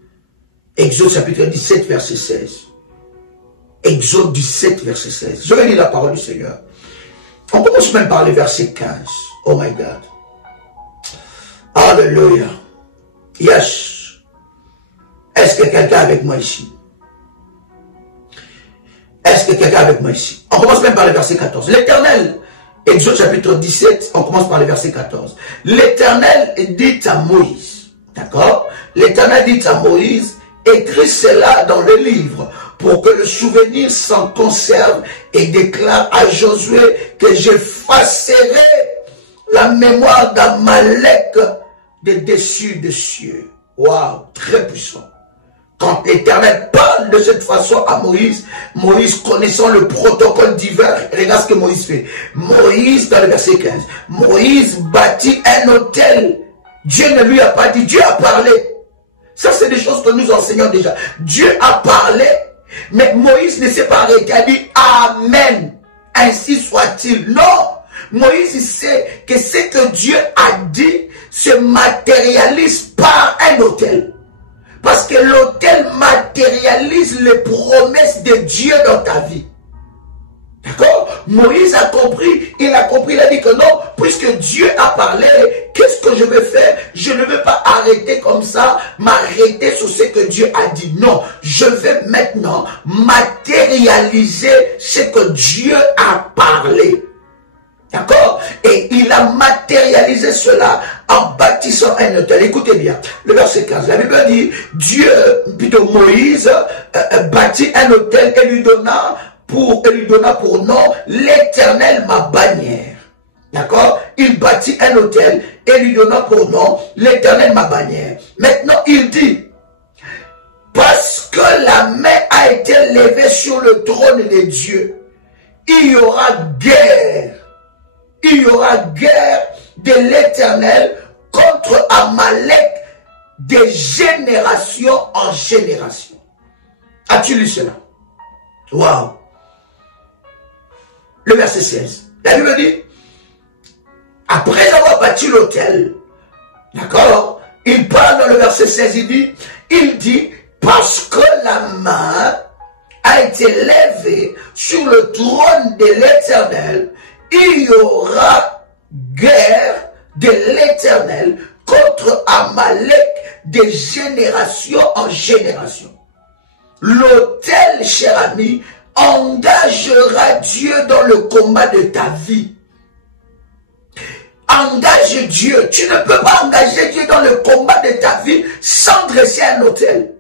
Exode chapitre 17, verset 16. Exode 17, verset 16. Je vais lire la parole du Seigneur. On commence même par le verset 15. Oh my God. Alléluia. Yes. Est-ce que quelqu'un est avec moi ici? Est-ce que quelqu'un est avec moi ici? On commence même par le verset 14. L'Éternel, Exode chapitre 17, on commence par le verset 14. L'Éternel dit à Moïse, d'accord? L'Éternel dit à Moïse, écris cela dans le livre, pour que le souvenir s'en conserve, et déclare à Josué que j'effacerai la mémoire d'Amalek de dessus des cieux. Waouh, très puissant. Quand l'Éternel parle de cette façon à Moïse, Moïse connaissant le protocole divin, regarde ce que Moïse fait. Moïse, dans le verset 15, Moïse bâtit un autel. Dieu ne lui a pas dit, Dieu a parlé. Ça, c'est des choses que nous enseignons déjà. Dieu a parlé, mais Moïse ne s'est pas arrêté, il a dit Amen, ainsi soit-il. Non, Moïse sait que ce que Dieu a dit se matérialise par un autel. Parce que l'autel matérialise les promesses de Dieu dans ta vie. D'accord? Moïse a compris, il a dit que non, puisque Dieu a parlé, qu'est-ce que je vais faire? Je ne vais pas arrêter comme ça, m'arrêter sur ce que Dieu a dit. Non, je vais maintenant matérialiser ce que Dieu a parlé. D'accord? Et il a matérialisé cela en bâtissant un autel. Écoutez bien, le verset 15, la Bible dit, Moïse bâtit un autel et lui donna pour nom l'Éternel ma bannière. D'accord? Il bâtit un autel et lui donna pour nom l'Éternel ma bannière. Maintenant, il dit, parce que la main a été levée sur le trône de Dieu, il y aura guerre. Il y aura guerre de l'Éternel contre Amalek de génération en génération. As-tu lu cela? Waouh! Le verset 16. La Bible dit, après avoir bâti l'autel, d'accord, il parle dans le verset 16, il dit, parce que la main a été levée sur le trône de l'Éternel, il y aura guerre de l'Éternel contre Amalek de génération en génération. L'autel, cher ami, engagera Dieu dans le combat de ta vie. Engage Dieu. Tu ne peux pas engager Dieu dans le combat de ta vie sans dresser un autel.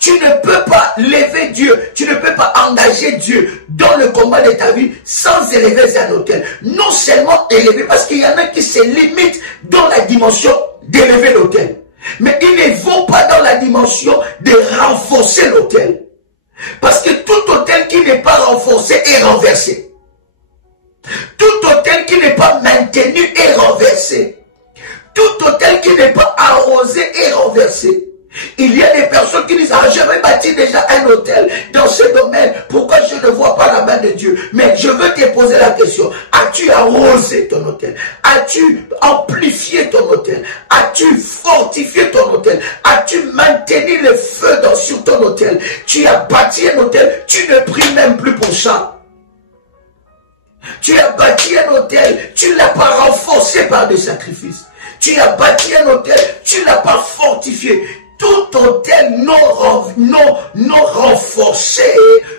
Tu ne peux pas lever Dieu, tu ne peux pas engager Dieu dans le combat de ta vie sans élever un autel. Non seulement élever, parce qu'il y en a qui se limitent dans la dimension d'élever l'autel. Mais ils ne vont pas dans la dimension de renforcer l'autel. Parce que tout autel qui n'est pas renforcé est renversé. Tout autel qui n'est pas maintenu est renversé. Tout autel qui n'est pas arrosé est renversé. Il y a des personnes qui disent, ah, j'avais bâti déjà un hôtel dans ce domaine, pourquoi je ne vois pas la main de Dieu? Mais je veux te poser la question, as-tu arrosé ton hôtel? As-tu amplifié ton hôtel? As-tu fortifié ton hôtel? As-tu maintenu le feu sur ton hôtel? Tu as bâti un hôtel, tu ne pries même plus pour ça. Tu as bâti un hôtel, tu ne l'as pas renforcé par des sacrifices. Tu as bâti un hôtel, tu ne l'as pas fortifié. Tout hôtel non renforcé,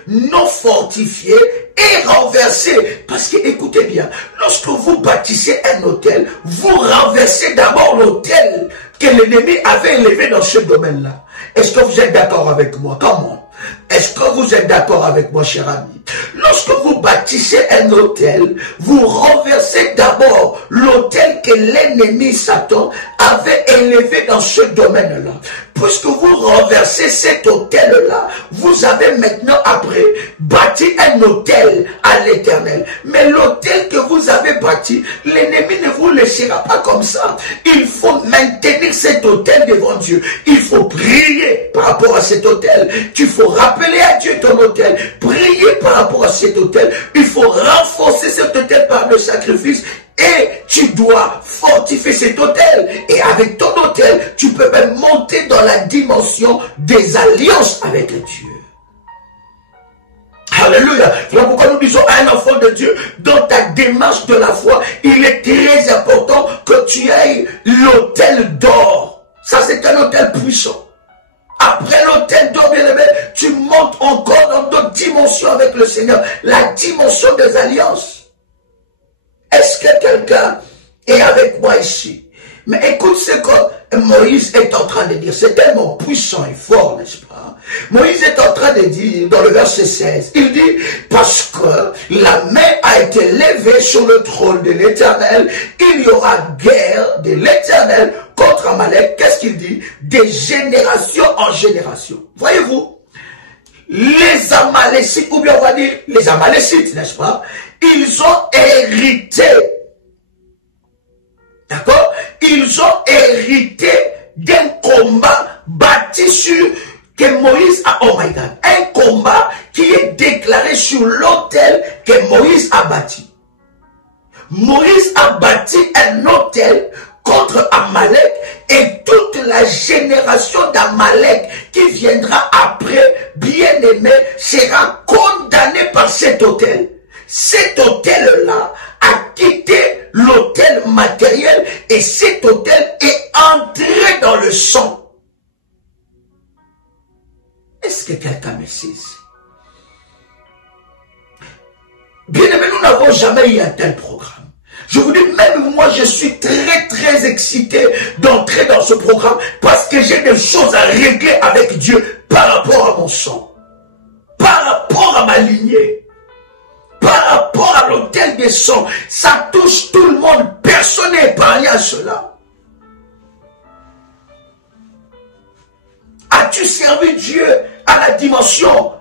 non fortifié est renversé. Parce que, écoutez bien, lorsque vous bâtissez un hôtel, vous renversez d'abord l'hôtel que l'ennemi avait élevé dans ce domaine-là. Est-ce que vous êtes d'accord avec moi? Comment? Est-ce que vous êtes d'accord avec moi, cher ami? Lorsque vous bâtissez un autel, vous renversez d'abord l'autel que l'ennemi Satan avait élevé dans ce domaine-là. Puisque vous renversez cet autel-là, vous avez maintenant après bâti un autel à l'Éternel. Mais l'autel que vous avez bâti, l'ennemi ne vous laissera pas comme ça. Il faut maintenir cet autel devant Dieu. Il faut prier par rapport à cet autel. Il faut rappeler à Dieu ton autel. Prier par rapport à cet autel. Il faut renforcer cet autel par le sacrifice. Et tu dois fortifier cet autel. Et avec ton autel, tu peux même monter dans la dimension des alliances avec Dieu. Alléluia. Voilà pourquoi nous disons à un enfant de Dieu, dans ta démarche de la foi, il est très important que tu aies l'autel d'or. Ça, c'est un autel puissant. Après l'autel d'or, bien aimé, tu montes encore dans d'autres dimensions avec le Seigneur. La dimension des alliances. Est-ce que quelqu'un est avec moi ici? Mais écoute ce que Moïse est en train de dire. C'est tellement puissant et fort, n'est-ce pas? Moïse est en train de dire, dans le verset 16, il dit, parce que la main a été levée sur le trône de l'Éternel, il y aura guerre de l'Éternel contre Amalek. Qu'est-ce qu'il dit? Des générations en génération. Voyez-vous, les Amalécites, ou bien on va dire les Amalécites, n'est-ce pas? Ils ont hérité, d'accord? Ils ont hérité d'un combat bâti sur, que Moïse a, oh my God, un combat qui est déclaré sur l'autel que Moïse a bâti. Moïse a bâti un autel contre Amalek et toute la génération d'Amalek qui viendra après, bien aimé, sera condamnée par cet autel. Cet autel-là a quitté l'autel matériel et cet autel est entré dans le sang. Est-ce que quelqu'un me saisit? Bien aimé, nous n'avons jamais eu un tel programme. Je vous dis, même moi, je suis très excité d'entrer dans ce programme parce que j'ai des choses à régler avec Dieu par rapport à mon sang, par rapport à ma lignée. Par rapport à l'autel des sons, ça touche tout le monde. Personne n'est épargné à cela. As-tu servi Dieu à la dimension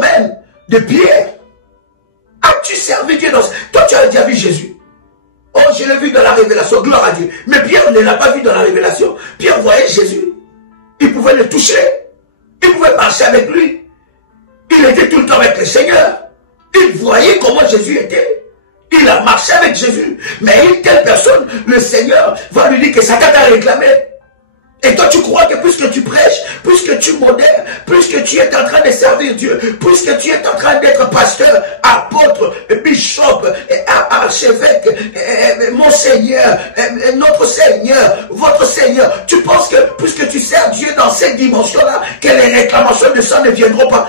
même de Pierre? As-tu servi Dieu dans... Toi, tu as déjà vu Jésus. Oh, je l'ai vu dans la révélation, gloire à Dieu. Mais Pierre ne l'a pas vu dans la révélation. Pierre voyait Jésus. Il pouvait le toucher. Il pouvait marcher avec lui. Il était tout le temps avec le Seigneur. Il voyait comment Jésus était. Il a marché avec Jésus. Mais une telle personne, le Seigneur va lui dire que Satan t'a réclamé. Et toi, tu crois que puisque tu prêches, puisque tu modères, puisque tu es en train de servir Dieu, puisque tu es en train d'être pasteur, apôtre, bishop, archevêque, monseigneur, notre Seigneur, votre Seigneur, tu penses que puisque tu sers Dieu dans cette dimension-là, que les réclamations de ça ne viendront pas.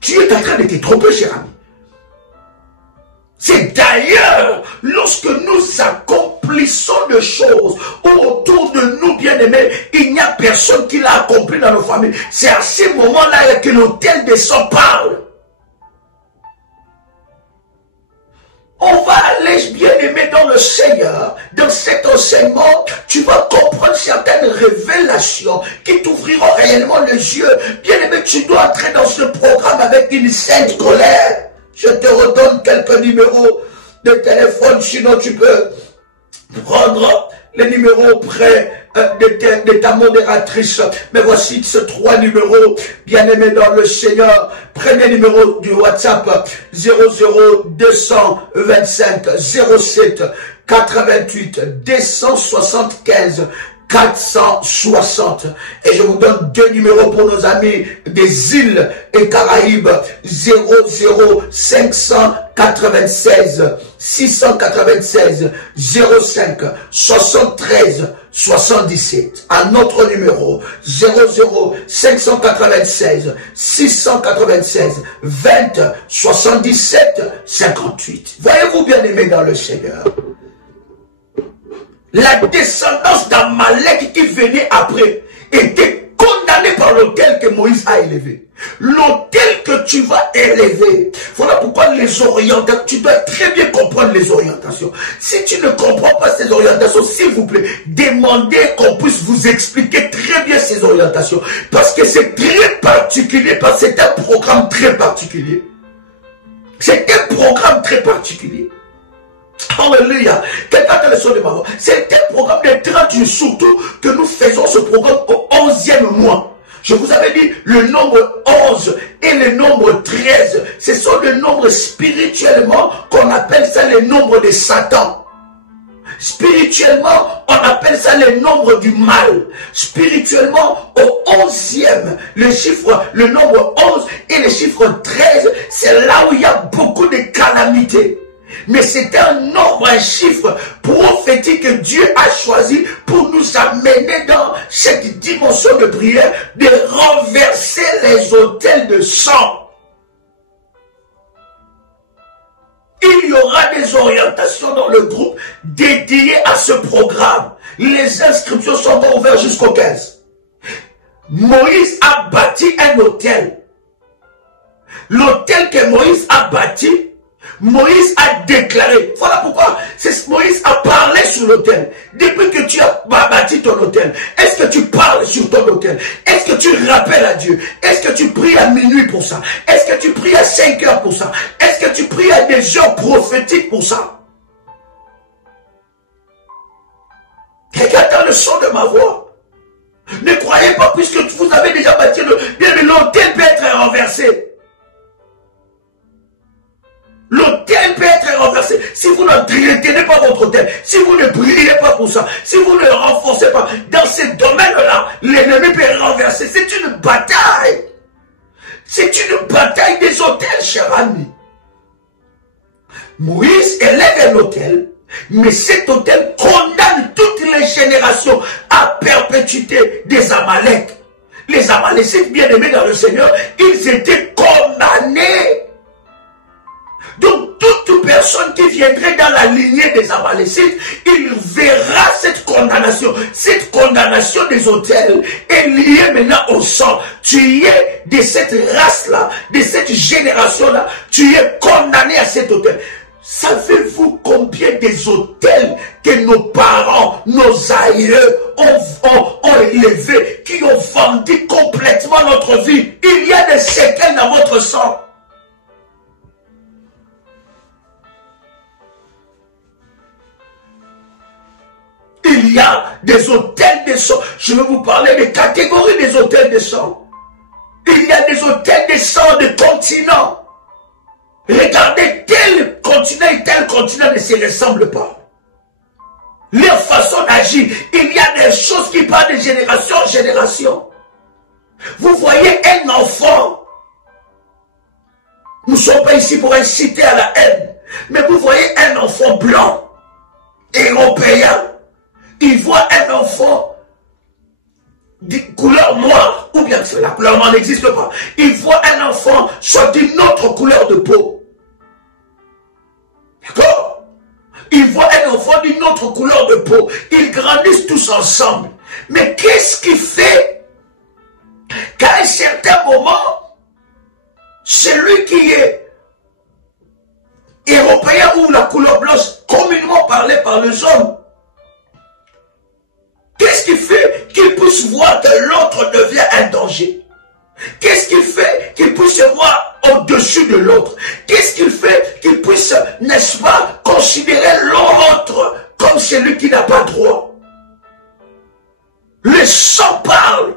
Tu es en train de te tromper, cher ami. C'est d'ailleurs lorsque nous accomplissons des choses autour de nous, bien-aimés, il n'y a personne qui l'a accompli dans nos familles. C'est à ce moment-là que l'autel des sangs parle. On va aller, bien-aimé, dans le Seigneur. Dans cet enseignement, tu vas comprendre certaines révélations qui t'ouvriront réellement les yeux. Bien-aimé, tu dois entrer dans ce programme avec une sainte colère. Je te redonne quelques numéros de téléphone, sinon tu peux prendre les numéros auprès de ta modératrice. Mais voici ces 3 numéros, bien-aimés dans le Seigneur. Premier numéro du WhatsApp, 00225 07 88 275 460. Et je vous donne 2 numéros pour nos amis des îles et Caraïbes, 00596 696 05 73 77. Un autre numéro, 00596 696 20 77 58. Voyez-vous, bien aimé dans le Seigneur, la descendance d'Amalek qui venait après était condamnée par l'autel que Moïse a élevé. l'autel que tu vas élever. Voilà pourquoi les orientations, tu dois très bien comprendre les orientations. Si tu ne comprends pas ces orientations, s'il vous plaît, demandez qu'on puisse vous expliquer très bien ces orientations. Parce que c'est très particulier, parce que c'est un programme très particulier. C'est un programme très particulier. Alléluia. Quelqu'un a le son de ma voix. C'est un programme de 30 jours, surtout que nous faisons ce programme au 11e mois. Je vous avais dit, le nombre 11 et le nombre 13, ce sont les nombres spirituellement qu'on appelle ça les nombres de Satan. Spirituellement, on appelle ça les nombres du mal. Spirituellement, au 11e, le nombre 11 et le chiffre 13, c'est là où il y a beaucoup de calamités. Mais c'est un nombre, un chiffre prophétique que Dieu a choisi pour nous amener dans cette dimension de prière, de renverser les autels de sang. Il y aura des orientations dans le groupe dédiées à ce programme. Les inscriptions sont ouvertes jusqu'au 15. Moïse a bâti un autel. L'autel que Moïse a bâti, Moïse a déclaré. Voilà pourquoi Moïse a parlé sur l'autel. Depuis que tu as bâti ton autel, est-ce que tu parles sur ton autel? Est-ce que tu rappelles à Dieu? Est-ce que tu pries à minuit pour ça? Est-ce que tu pries à 5 heures pour ça? Est-ce que tu pries à des heures prophétiques pour ça? Quelqu'un entend le son de ma voix. Ne croyez pas, puisque vous avez déjà bâti l'autel peut être renversé. L'autel peut être renversé. Si vous n'entretenez pas votre autel, si vous ne priez pas pour ça, si vous ne renforcez pas, dans ces domaines-là, l'ennemi peut renverser. C'est une bataille. C'est une bataille des autels, cher ami. Moïse élève un autel, mais cet autel condamne toutes les générations à perpétuité des Amaleks. Les Amalécites, bien aimés dans le Seigneur, ils étaient condamnés. Donc, toute personne qui viendrait dans la lignée des Amalécites, il verra cette condamnation. Cette condamnation des autels est liée maintenant au sang. Tu es de cette race-là, de cette génération-là, tu es condamné à cet autel. Savez-vous combien des autels que nos parents, nos aïeux ont élevés, qui ont vendu complètement notre vie? Il y a des séquelles dans votre sang. Il y a des autels de sang. Je vais vous parler des catégories des autels de sang. Il y a des autels de sang de continents. Regardez, tel continent et tel continent ne se ressemblent pas. Leur façon d'agir, il y a des choses qui partent de génération en génération. Vous voyez un enfant. Nous ne sommes pas ici pour inciter à la haine. Mais vous voyez un enfant blanc, européen. Il voit un enfant de couleur noire, ou bien la couleur noire n'existe pas. Il voit un enfant soit d'une autre couleur de peau. D'accord? Il voit un enfant d'une autre couleur de peau. Ils grandissent tous ensemble. Mais qu'est-ce qui fait qu'à un certain moment, celui qui est européen ou la couleur blanche, communément parlé par les hommes, qu'est-ce qui fait qu'il puisse voir que l'autre devient un danger? Qu'est-ce qui fait qu'il puisse se voir au-dessus de l'autre? Qu'est-ce qu'il fait qu'il puisse, n'est-ce pas, considérer l'autre comme celui qui n'a pas droit? Le sang parle.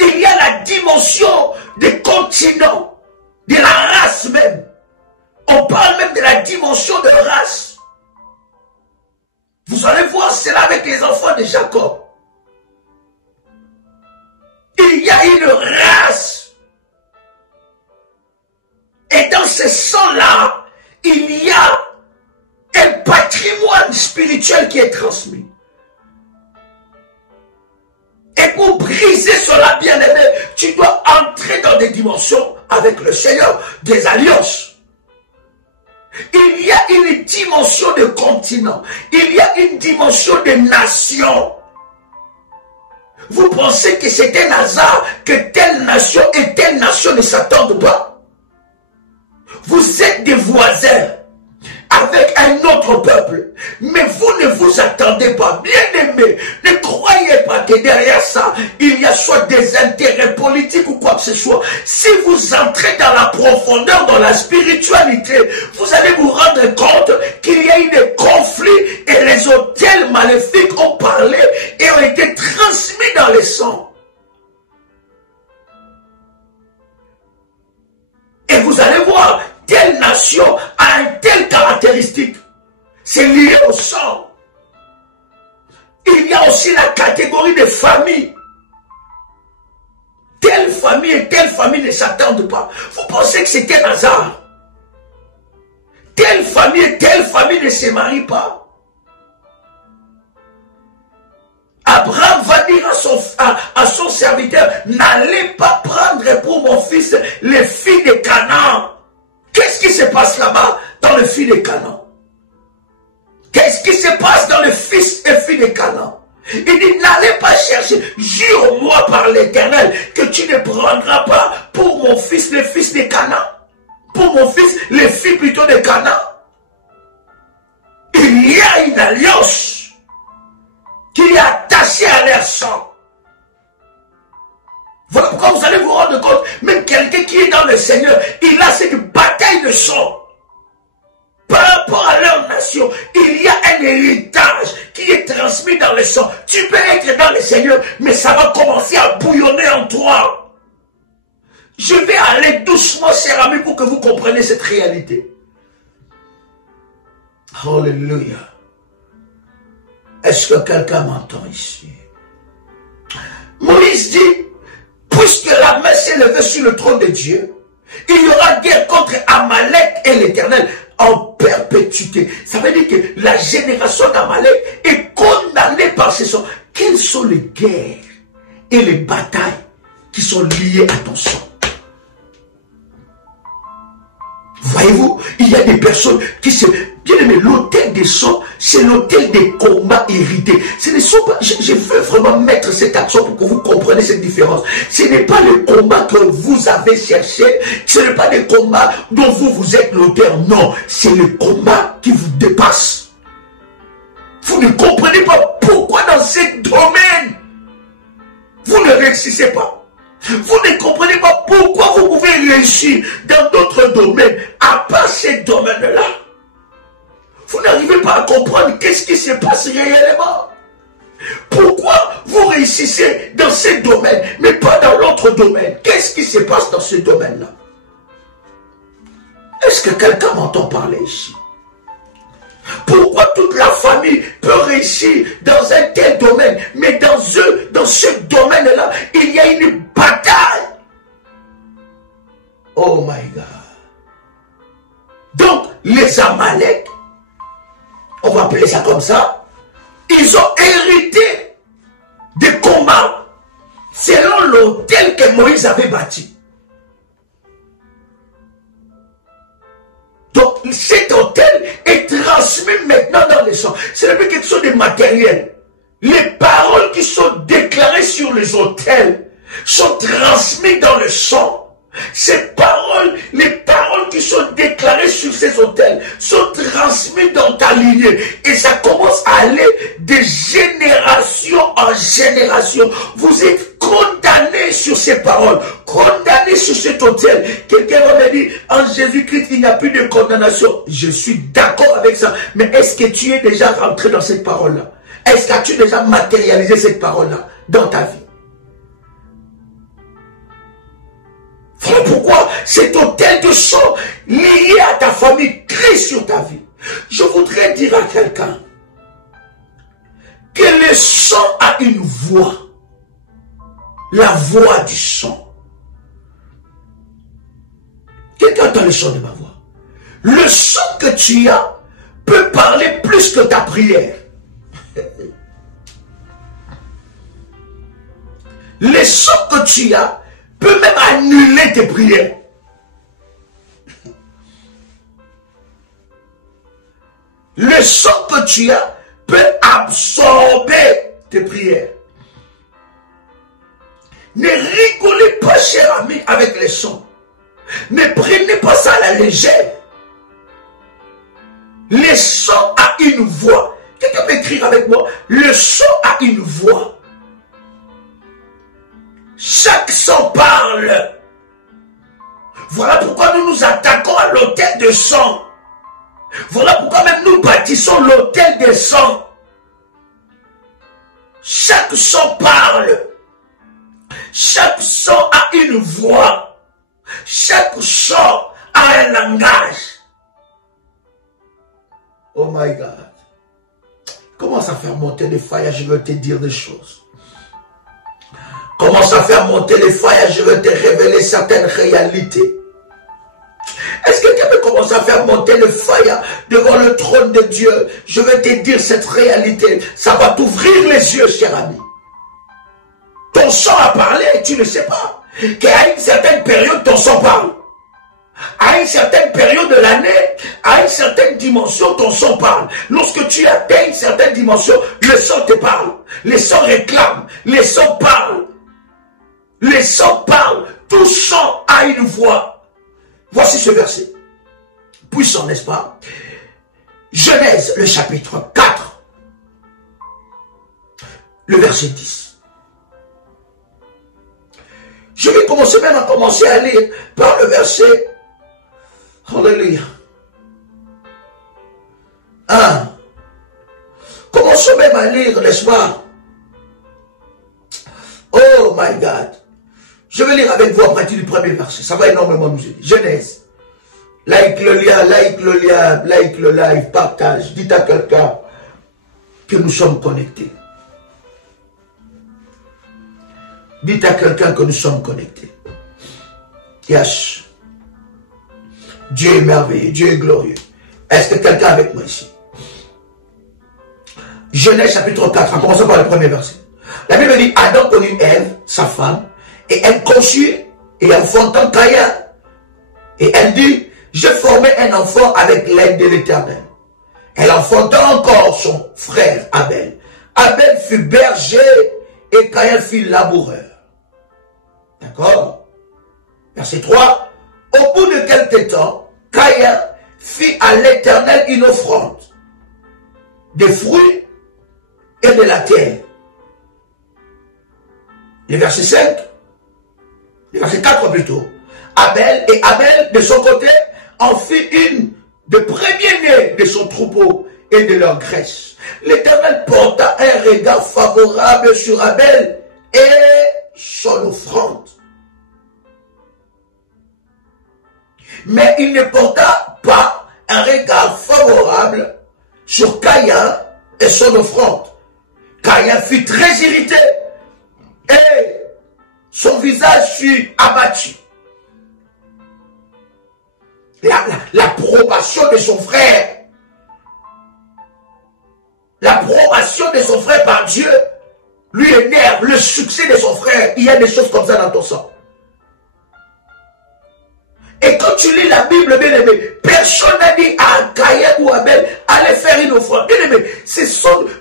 Il y a la dimension des continents, de la race même. On parle même de la dimension de race. Vous allez voir cela avec les enfants de Jacob. Il y a une race. Et dans ce sang-là, il y a un patrimoine spirituel qui est transmis. Et pour briser cela, bien-aimé, tu dois entrer dans des dimensions avec le Seigneur, des alliances. Il y a une dimension de continent. Il y a une dimension de nation. Vous pensez que c'est un hasard que telle nation et telle nation ne s'attendent pas? Vous êtes des voisins avec un autre peuple, mais vous ne vous attendez pas. Bien-aimés, ne croyez pas que derrière ça, il y a soit des intérêts politiques ou quoi que ce soit. Si vous entrez dans la profondeur, dans la spiritualité, vous allez vous rendre compte qu'il y a eu des conflits et les autels maléfiques ont parlé et ont été transmis dans le sang. Et vous allez voir, telle nation a une telle caractéristique. C'est lié au sang. Il y a aussi la catégorie des familles. Telle famille et telle famille ne s'attendent pas. Vous pensez que c'est un hasard? Telle famille et telle famille ne se marient pas. Abraham va dire à son serviteur, n'allez pas prendre pour mon fils les filles de Canaan. Qu'est-ce qui se passe là-bas dans le fils de Canaan? Qu'est-ce qui se passe dans le fils et filles de Canaan? Il dit, n'allez pas chercher, jure-moi par l'Éternel que tu ne prendras pas pour mon fils les fils de Canaan. Pour mon fils les filles plutôt de Canaan. Il y a une alliance qui est attachée à leur sang. Voilà pourquoi vous allez vous rendre compte, même quelqu'un qui est dans le Seigneur, il a cette bataille de sang. Par rapport à leur nation, il y a un héritage qui est transmis dans le sang. Tu peux être dans le Seigneur, mais ça va commencer à bouillonner en toi. Je vais aller doucement, cher ami, pour que vous compreniez cette réalité. Alléluia. Est-ce que quelqu'un m'entend ici? Moïse dit, puisque la main s'est levée sur le trône de Dieu, il y aura guerre contre Amalek et l'Éternel en perpétuité. Ça veut dire que la génération d'Amalek est condamnée par ce sang. Quelles sont les guerres et les batailles qui sont liées à ton sang? Voyez-vous, il y a des personnes qui se... Bien aimé, l'autel des sangs, c'est l'autel des combats hérités. Ce ne sont pas... Je veux vraiment mettre cette action pour que vous compreniez cette différence. Ce n'est pas le combat que vous avez cherché. Ce n'est pas le combat dont vous êtes l'auteur. Non, c'est le combat qui vous dépasse. Vous ne comprenez pas pourquoi dans ce domaine, vous ne réussissez pas. Vous ne comprenez pas pourquoi vous pouvez réussir dans d'autres domaines, à part ces domaines-là. Vous n'arrivez pas à comprendre qu'est-ce qui se passe réellement. Pourquoi vous réussissez dans ces domaines, mais pas dans l'autre domaine? Qu'est-ce qui se passe dans ce domaine-là? Est-ce que quelqu'un m'entend parler ici? Pourquoi toute la famille peut réussir dans un tel domaine, mais dans ce domaine-là, il y a une bataille? Oh my God. Donc, les Amalek, on va appeler ça comme ça, ils ont hérité des combats selon l'autel que Moïse avait bâti. Donc, cet autel est transmis maintenant dans les sangs. Ce n'est plus quelque chose de matériel. Les paroles qui sont déclarées sur les autels sont transmises dans le sang. Ces paroles, les paroles qui sont déclarées sur ces autels sont transmises dans ta lignée. Et ça commence à aller de génération en génération. Vous êtes condamnés sur ces paroles, condamnés sur cet autel. Quelqu'un m'a dit, en Jésus-Christ, il n'y a plus de condamnation. Je suis d'accord avec ça. Mais est-ce que tu es déjà rentré dans cette parole-là? Est-ce que tu as déjà matérialisé cette parole-là dans ta vie? Voilà pourquoi cet autel de sang lié à ta famille crie sur ta vie. Je voudrais dire à quelqu'un que le sang a une voix. La voix du sang. Quelqu'un entend le son de ma voix. Le sang que tu as peut parler plus que ta prière. Le sang que tu as peut même annuler tes prières. Le sang que tu as peut absorber tes prières. Ne rigolez pas, cher ami, avec les sons. Ne prenez pas ça à la légère. Le son a une voix. Quelqu'un peut écrire avec moi. Le son a une voix. Chaque son parle. Voilà pourquoi nous nous attaquons à l'autel de son. Voilà pourquoi même nous bâtissons l'autel des sons. Chaque son parle. Chaque son a une voix. Chaque son a un langage. Oh my God. Commence à faire monter les failles, je veux te dire des choses. Commence à faire monter les failles, je veux te révéler certaines réalités. Est-ce que quelqu'un peut commencer à faire monter les failles devant le trône de Dieu? Je vais te dire cette réalité. Ça va t'ouvrir les yeux, cher ami. Ton sang a parlé, tu ne sais pas. Qu'à une certaine période, ton sang parle. À une certaine période de l'année, à une certaine dimension, ton sang parle. Lorsque tu atteins une certaine dimension, le sang te parle. Les sons réclament. Les sons parlent. Les sons parlent. Tout sang a une voix. Voici ce verset. Puissant, n'est-ce pas? Genèse, le chapitre 4. Le verset 10. Je vais commencer même à commencer à lire par le verset. Alléluia. 1. Commençons même à lire, n'est-ce pas? Oh my God. Je vais lire avec vous à partir du premier verset. Ça va énormément nous aider. Genèse. Like le lien, like le lien, like le live, partage. Dites à quelqu'un que nous sommes connectés. Dites à quelqu'un que nous sommes connectés. Yes. Dieu est merveilleux, Dieu est glorieux. Est-ce que quelqu'un est avec moi ici? Genèse chapitre 4, en commençant par le premier verset. La Bible dit, Adam connut Ève, sa femme, et elle conçut et enfantant Caïn. Et elle dit, je formai un enfant avec l'aide de l'Éternel. Elle enfanta encore son frère Abel. Abel fut berger et Caïn fut laboureur. D'accord? Verset 3. Au bout de quelque temps, Caïn fit à l'Éternel une offrande des fruits et de la terre. Le verset 5, le verset 4 plutôt. Abel de son côté en fit une de premier-né de son troupeau et de leur graisse. L'Éternel porta un regard favorable sur Abel et son offrande. Mais il ne porta pas un regard favorable sur Caïn et son offrande. Caïn fut très irrité et son visage fut abattu. L'approbation de son frère, l'approbation de son frère par Dieu lui énerve. Le succès de son frère, il y a des choses comme ça dans ton sang. Et quand tu lis la Bible, bien aimé, personne n'a dit à Caïn ou Abel, allez faire une offrande. Bien aimé,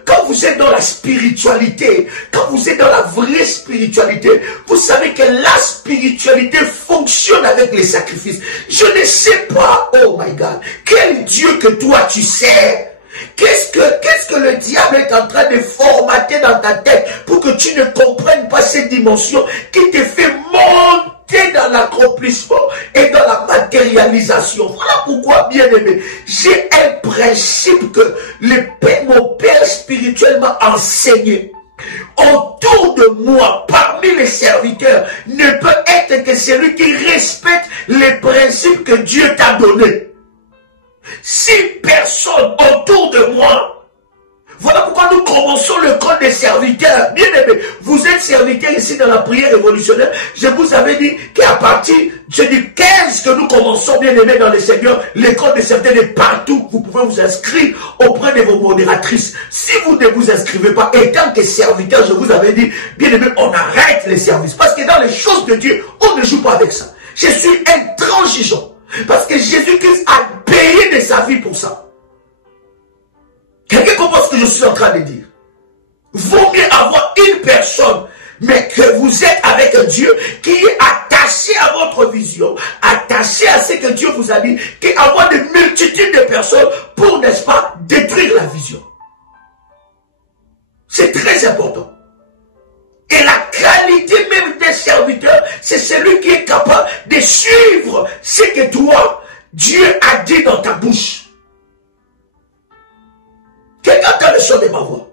quand vous êtes dans la spiritualité, quand vous êtes dans la vraie spiritualité, vous savez que la spiritualité fonctionne avec les sacrifices. Je ne sais pas, oh my God, quel Dieu que toi tu sers. Qu'est-ce que le diable est en train de formater dans ta tête pour que tu ne comprennes pas cette dimension qui te fait monter dans l'accomplissement et dans la matérialisation. Voilà pourquoi, bien aimé, j'ai un principe que mon père spirituel m'a enseigné. Autour de moi, parmi les serviteurs, ne peut être que celui qui respecte les principes que Dieu t'a donnés. Si personne autour de moi, voilà pourquoi nous commençons le code des serviteurs. Bien aimé, vous êtes serviteurs ici dans la prière révolutionnaire. Je vous avais dit qu'à partir du 15 que nous commençons, bien aimé, dans le Seigneur, l'école des serviteurs est partout. Vous pouvez vous inscrire auprès de vos modératrices. Si vous ne vous inscrivez pas, étant que serviteur, je vous avais dit, bien aimé, on arrête les services. Parce que dans les choses de Dieu, on ne joue pas avec ça. Je suis intransigeant. Parce que Jésus-Christ a payé de sa vie pour ça. Quelqu'un comprend ce que je suis en train de dire? Vaut mieux avoir une personne mais que vous êtes avec un Dieu qui est attaché à votre vision, attaché à ce que Dieu vous a dit, qui envoie de multitudes de personnes pour, n'est-ce pas, détruire la vision. C'est très important. Et la qualité même des serviteurs, c'est celui qui est capable de suivre ce que toi, Dieu a dit dans ta bouche. Quelqu'un entend le son de ma voix.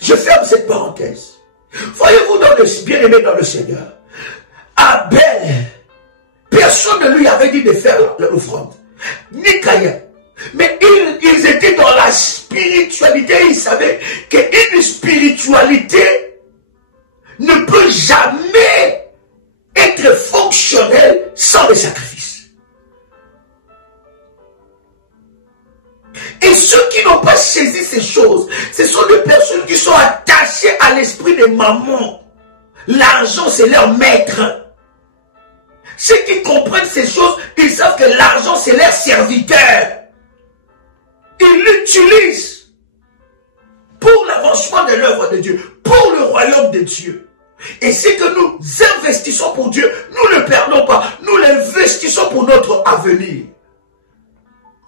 Je ferme cette parenthèse. Voyez-vous donc, bien-aimé dans le Seigneur, Abel, personne ne lui avait dit de faire l'offrande, ni Caïn. Mais ils étaient dans la spiritualité, ils savaient qu'une spiritualité ne peut jamais être fonctionnelle sans les sacrifices. Et ceux qui n'ont pas saisi ces choses, ce sont des personnes qui sont attachées à l'esprit de maman. L'argent, c'est leur maître. Ceux qui comprennent ces choses, ils savent que l'argent, c'est leur serviteur. Ils l'utilisent pour l'avancement de l'œuvre de Dieu, pour le royaume de Dieu. Et ce que nous investissons pour Dieu, nous ne perdons pas. Nous l'investissons pour notre avenir.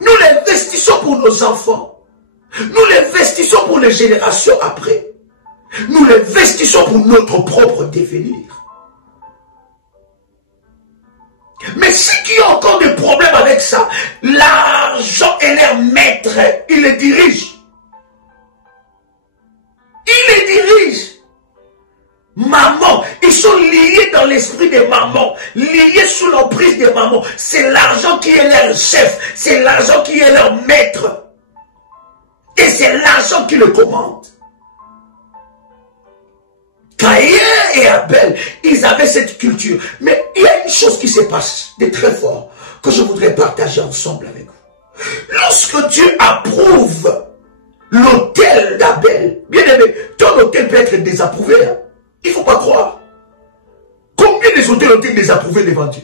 Nous l'investissons pour nos enfants. Nous l'investissons pour les générations après. Nous l'investissons pour notre propre devenir. Mais ceux qui ont encore des problèmes avec ça, l'argent est leur maître. Il les dirige. Il les dirige. Maman, ils sont liés dans l'esprit de maman, liés sous l'emprise de maman. C'est l'argent qui est leur chef, c'est l'argent qui est leur maître. Et c'est l'argent qui le commande. Caïn et Abel, ils avaient cette culture. Mais il y a une chose qui se passe de très fort, que je voudrais partager ensemble avec vous. Lorsque Dieu approuve l'autel d'Abel, bien aimé, ton autel peut être désapprouvé. Hein? Il ne faut pas croire. Combien des autels ont été désapprouvés devant Dieu?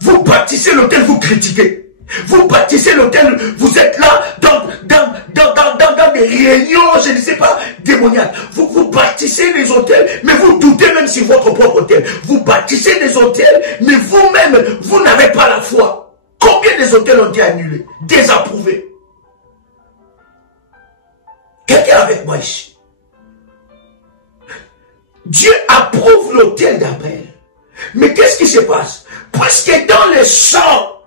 Vous bâtissez l'autel, vous critiquez. Vous bâtissez l'autel, vous êtes là dans des réunions, je ne sais pas, démoniaques. Vous bâtissez les hôtels, mais vous doutez même sur votre propre hôtel. Vous bâtissez des hôtels, mais vous-même, vous n'avez pas la foi. Combien des hôtels ont été annulés, désapprouvés? Quelqu'un avec moi ici? Dieu approuve l'autel d'Abel. Mais qu'est-ce qui se passe? Parce que dans le sang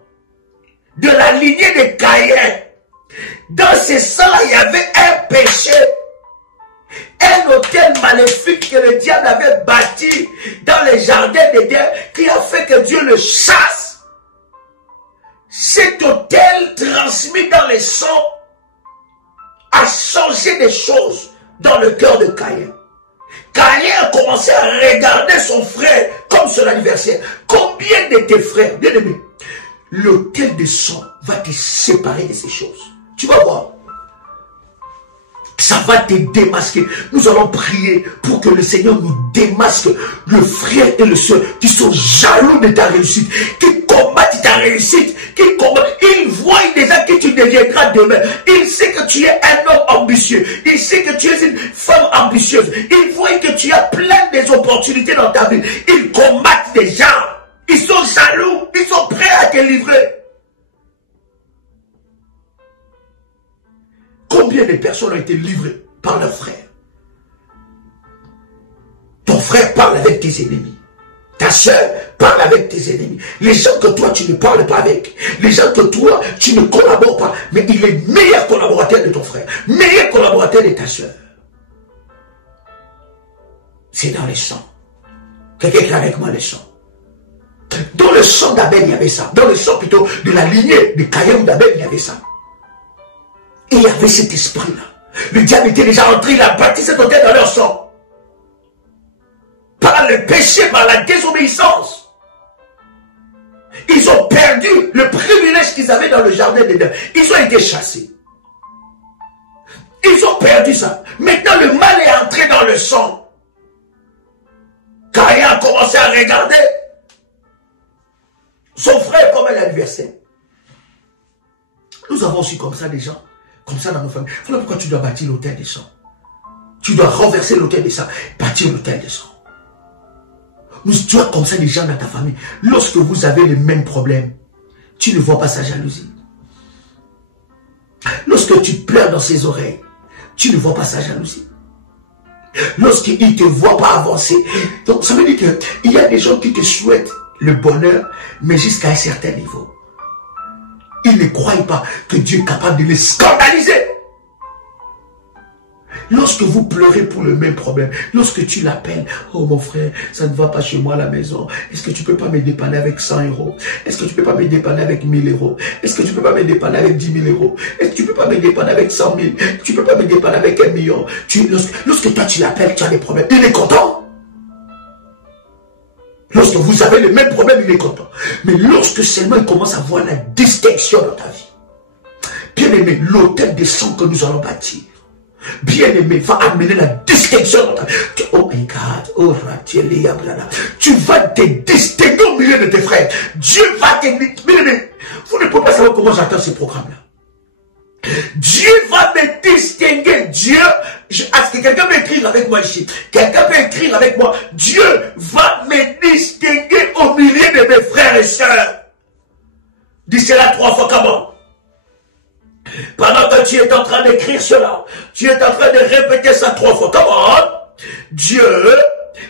de la lignée de Caïn, dans ce sang, il y avait un péché. Un autel maléfique que le diable avait bâti dans les jardins d'Éden, qui a fait que Dieu le chasse. Cet autel transmis dans le sang a changé des choses dans le cœur de Caïn. Caïn a commencé à regarder son frère comme son adversaire. Combien de tes frères, bien aimés, l'autel de sang va te séparer de ces choses. Tu vas voir. Ça va te démasquer. Nous allons prier pour que le Seigneur nous démasque le frère et le soeur qui sont jaloux de ta réussite, qui combattent ta réussite, qui combattent. Il voit déjà qui tu deviendras demain. Il sait que tu es un homme ambitieux. Il sait que tu es une femme ambitieuse. Il voit que tu as plein d'opportunités dans ta vie. Ils combattent des gens. Ils sont jaloux. Ils sont prêts à te livrer. Combien de personnes ont été livrées par leurs frères? Ton frère parle avec tes ennemis. Ta soeur parle avec tes ennemis. Les gens que toi, tu ne parles pas avec. Les gens que toi, tu ne collabores pas. Mais il est meilleur collaborateur de ton frère. Meilleur collaborateur de ta soeur. C'est dans le sang. Quelqu'un qui a avec moi le sang. Dans le sang d'Abel, il y avait ça. Dans le sang plutôt de la lignée de Caïn d'Abel, il y avait ça. Et il y avait cet esprit-là. Le diable était déjà entré, il a bâti cet autel dans leur sang. Par le péché, par la désobéissance. Ils ont perdu le privilège qu'ils avaient dans le jardin d'Éden. Ils ont été chassés. Ils ont perdu ça. Maintenant, le mal est entré dans le sang. Caïn a commencé à regarder son frère comme un adversaire. Nous avons aussi comme ça des gens, comme ça dans nos familles. Voilà pourquoi tu dois bâtir l'autel des sang. Tu dois renverser l'autel de sang, bâtir l'autel de sang. Tu as comme ça des gens dans ta famille. Lorsque vous avez les mêmes problèmes, tu ne vois pas sa jalousie. Lorsque tu pleures dans ses oreilles, tu ne vois pas sa jalousie. Lorsqu'il ne te voit pas avancer. Donc ça veut dire qu'il y a des gens qui te souhaitent le bonheur, mais jusqu'à un certain niveau. Ils ne croient pas que Dieu est capable de les scandaliser. Lorsque vous pleurez pour le même problème, lorsque tu l'appelles, oh mon frère, ça ne va pas chez moi à la maison, est-ce que tu peux pas me dépanner avec 100 €? Est-ce que tu peux pas me dépanner avec 1000 €? Est-ce que tu peux pas me dépanner avec 10 000 €? Est-ce que tu peux pas me dépanner avec 100 000? Tu peux pas me dépanner avec 1 million? Lorsque toi tu l'appelles, tu as des problèmes, il est content. Lorsque vous avez le même problème, il est content. Mais lorsque seulement il commence à voir la distinction dans ta vie, bien aimé, l'autel de sang que nous allons bâtir, bien-aimé, va amener la distinction dans ta vie. Oh my God, oh tu vas te distinguer au milieu de tes frères. Dieu va te... Bien-aimé, vous ne pouvez pas savoir comment j'attends ce programme-là. Dieu va me distinguer. Dieu, est-ce que quelqu'un peut écrire avec moi ici? Quelqu'un peut écrire avec moi. Dieu va me distinguer au milieu de mes frères et sœurs. Dis cela 3 fois comment? Pendant que tu es en train d'écrire cela, tu es en train de répéter ça 3 fois. Comment? Dieu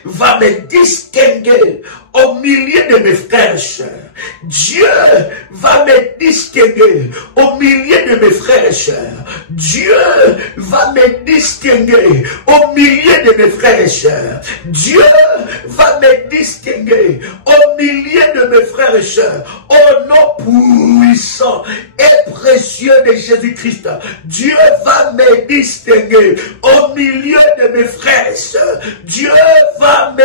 va me distinguer au milieu de mes frères et sœurs. Dieu va me distinguer au milieu de mes frères et sœurs. Dieu va me distinguer au milieu de mes frères et sœurs. Dieu va me distinguer au milieu de mes frères et sœurs. Au nom puissant et précieux de Jésus-Christ, Dieu va me distinguer au milieu de mes frères et sœurs. Dieu va me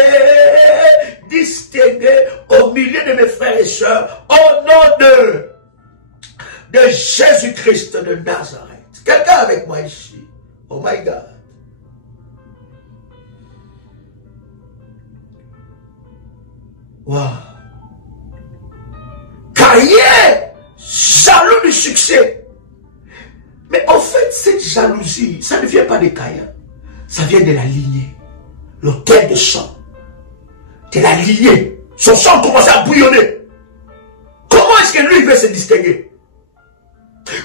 distinguer au milieu de mes frères et sœurs, au nom de Jésus-Christ de Nazareth. Quelqu'un avec moi ici? Oh my God. Wow. Caïn, jaloux du succès. Mais en fait, cette jalousie, ça ne vient pas de Caïn. Ça vient de la lignée. L'autel de sang. De la lignée. Son sang commence à bouillonner. Comment est-ce que lui veut se distinguer?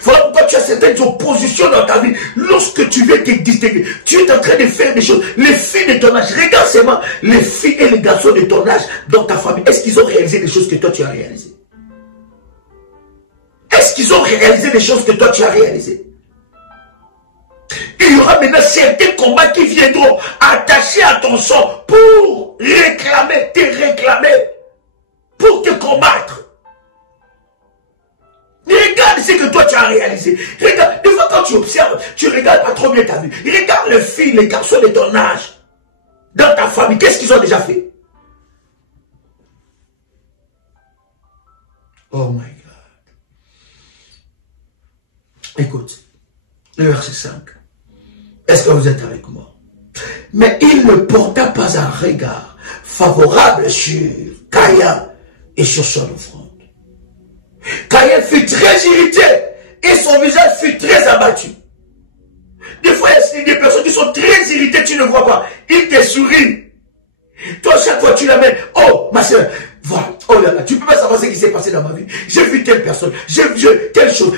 Voilà pourquoi tu as certaines oppositions dans ta vie. Lorsque tu veux te distinguer, tu es en train de faire des choses. Les filles de ton âge, regarde seulement les filles et les garçons de ton âge dans ta famille. Est-ce qu'ils ont réalisé des choses que toi tu as réalisées? Est-ce qu'ils ont réalisé des choses que toi tu as réalisées? Il y aura maintenant certains combats qui viendront attachés à ton sang pour réclamer, pour te combattre. Regarde ce que toi tu as réalisé. Regarde, des fois quand tu observes, tu regardes pas trop bien ta vie. Regarde les filles, les garçons de ton âge, dans ta famille, qu'est-ce qu'ils ont déjà fait? Oh my God. Écoute, le verset 5. Est-ce que vous êtes avec moi? Mais il ne porta pas un regard favorable sur Caïn et sur son offrande. Caïn fut très irrité et son visage fut très abattu. Des fois, il y a des personnes qui sont très irritées, tu ne vois pas. Ils te sourient. Toi, chaque fois, tu l'amènes. Oh, ma soeur, voilà. Oh là là, tu ne peux pas savoir ce qui s'est passé dans ma vie. J'ai vu telle personne, j'ai vu telle chose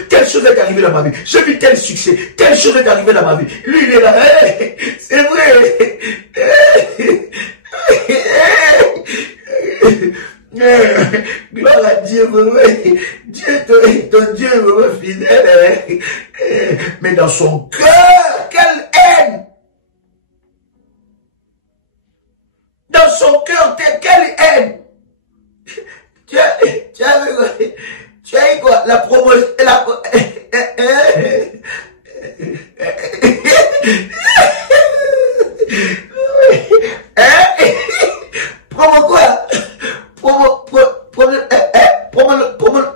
est arrivée dans ma vie. J'ai vu tel succès, telle chose est arrivée dans ma vie. Lui, il est là. Hey, c'est vrai. Gloire à Dieu, Dieu, ton Dieu est fidèle. Mais dans son cœur, quelle haine! Dans son cœur, quelle haine! Tu as eu quoi? La promotion, promo quoi?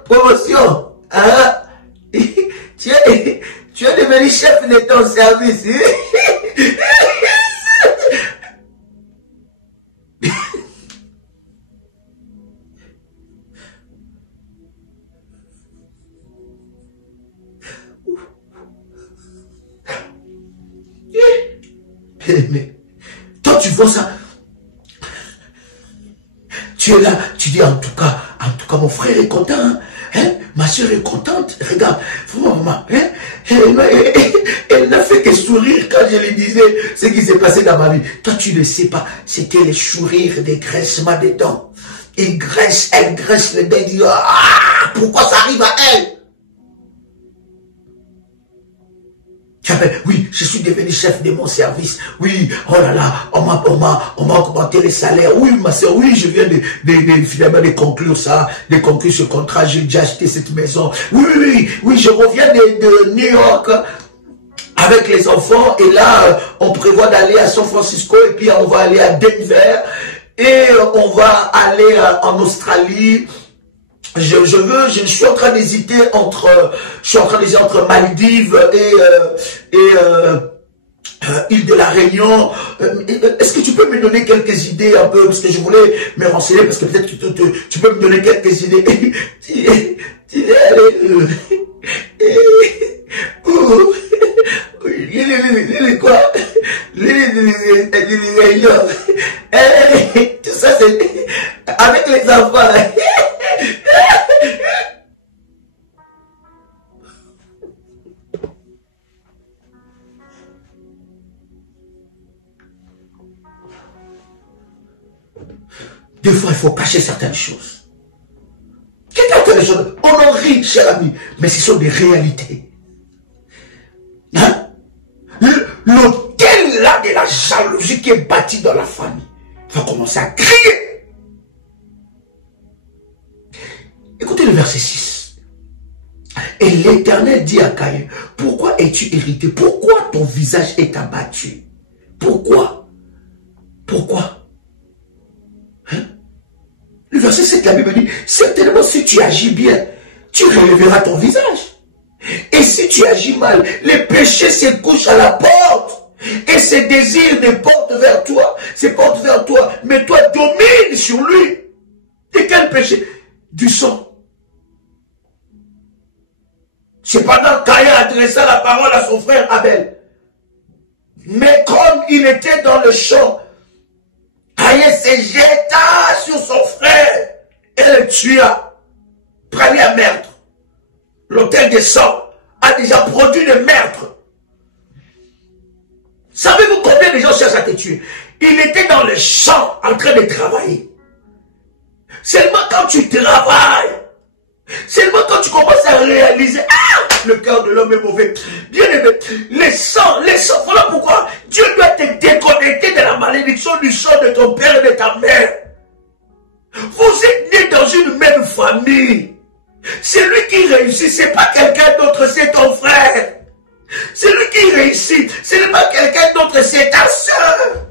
Promotion. Ah. Tu es devenu chef de ton service. Mais toi, tu vois ça. Tu es là, tu dis en tout cas, mon frère est content, hein? Ma soeur est contente. Regarde, maman, hein? Elle n'a fait que sourire quand je lui disais ce qui s'est passé dans ma vie. Toi, tu ne sais pas, c'était les sourires, des graissements des dents. Elle graisse les dents, elle dit, ah, pourquoi ça arrive à elle? Oui, je suis devenu chef de mon service. Oui, oh là là, on m'a augmenté les salaires. Oui, ma soeur, oui, je viens finalement de conclure ça, de conclure ce contrat. J'ai déjà acheté cette maison. Oui, je reviens de New York avec les enfants. Et là, on prévoit d'aller à San Francisco et puis on va aller à Denver et on va aller en Australie. Je suis en train d'hésiter entre Maldives et île de la Réunion. Est-ce que tu peux me donner quelques idées un peu, parce que je voulais me renseigner, parce que peut-être que tu peux me donner quelques idées. Tout ça c'est avec les enfants. Des fois, il faut cacher certaines choses. On en rit, cher ami, mais ce sont des réalités. Hein? L'hôtel là de la jalousie qui est bâti dans la famille va commencer à crier. Écoutez le verset 6. Et l'Éternel dit à Caïn, pourquoi es-tu irrité? Pourquoi ton visage est abattu? Pourquoi? Hein? Le verset 7, la Bible dit, certainement si tu agis bien, tu relèveras ton visage. Et si tu agis mal, les péchés se couchent à la porte. Et ses désirs ne portent vers toi, mais toi domine sur lui. De quel péché? Du sang. Cependant, Caïn adressa la parole à son frère Abel. Mais comme il était dans le champ, Caïn se jeta sur son frère et le tua. Premier meurtre. L'autel de sang a déjà produit le meurtre. Savez-vous combien de gens cherchent à te tuer? Il était dans le champ en train de travailler. Seulement quand tu travailles, seulement quand tu commences à réaliser, le cœur de l'homme est mauvais. Bien aimé, les sangs, voilà pourquoi Dieu doit te déconnecter de la malédiction du sang de ton père et de ta mère. Vous êtes nés dans une même famille. Celui qui réussit, c'est pas quelqu'un d'autre, c'est ton frère. Celui qui réussit, ce n'est pas quelqu'un d'autre, c'est ta soeur.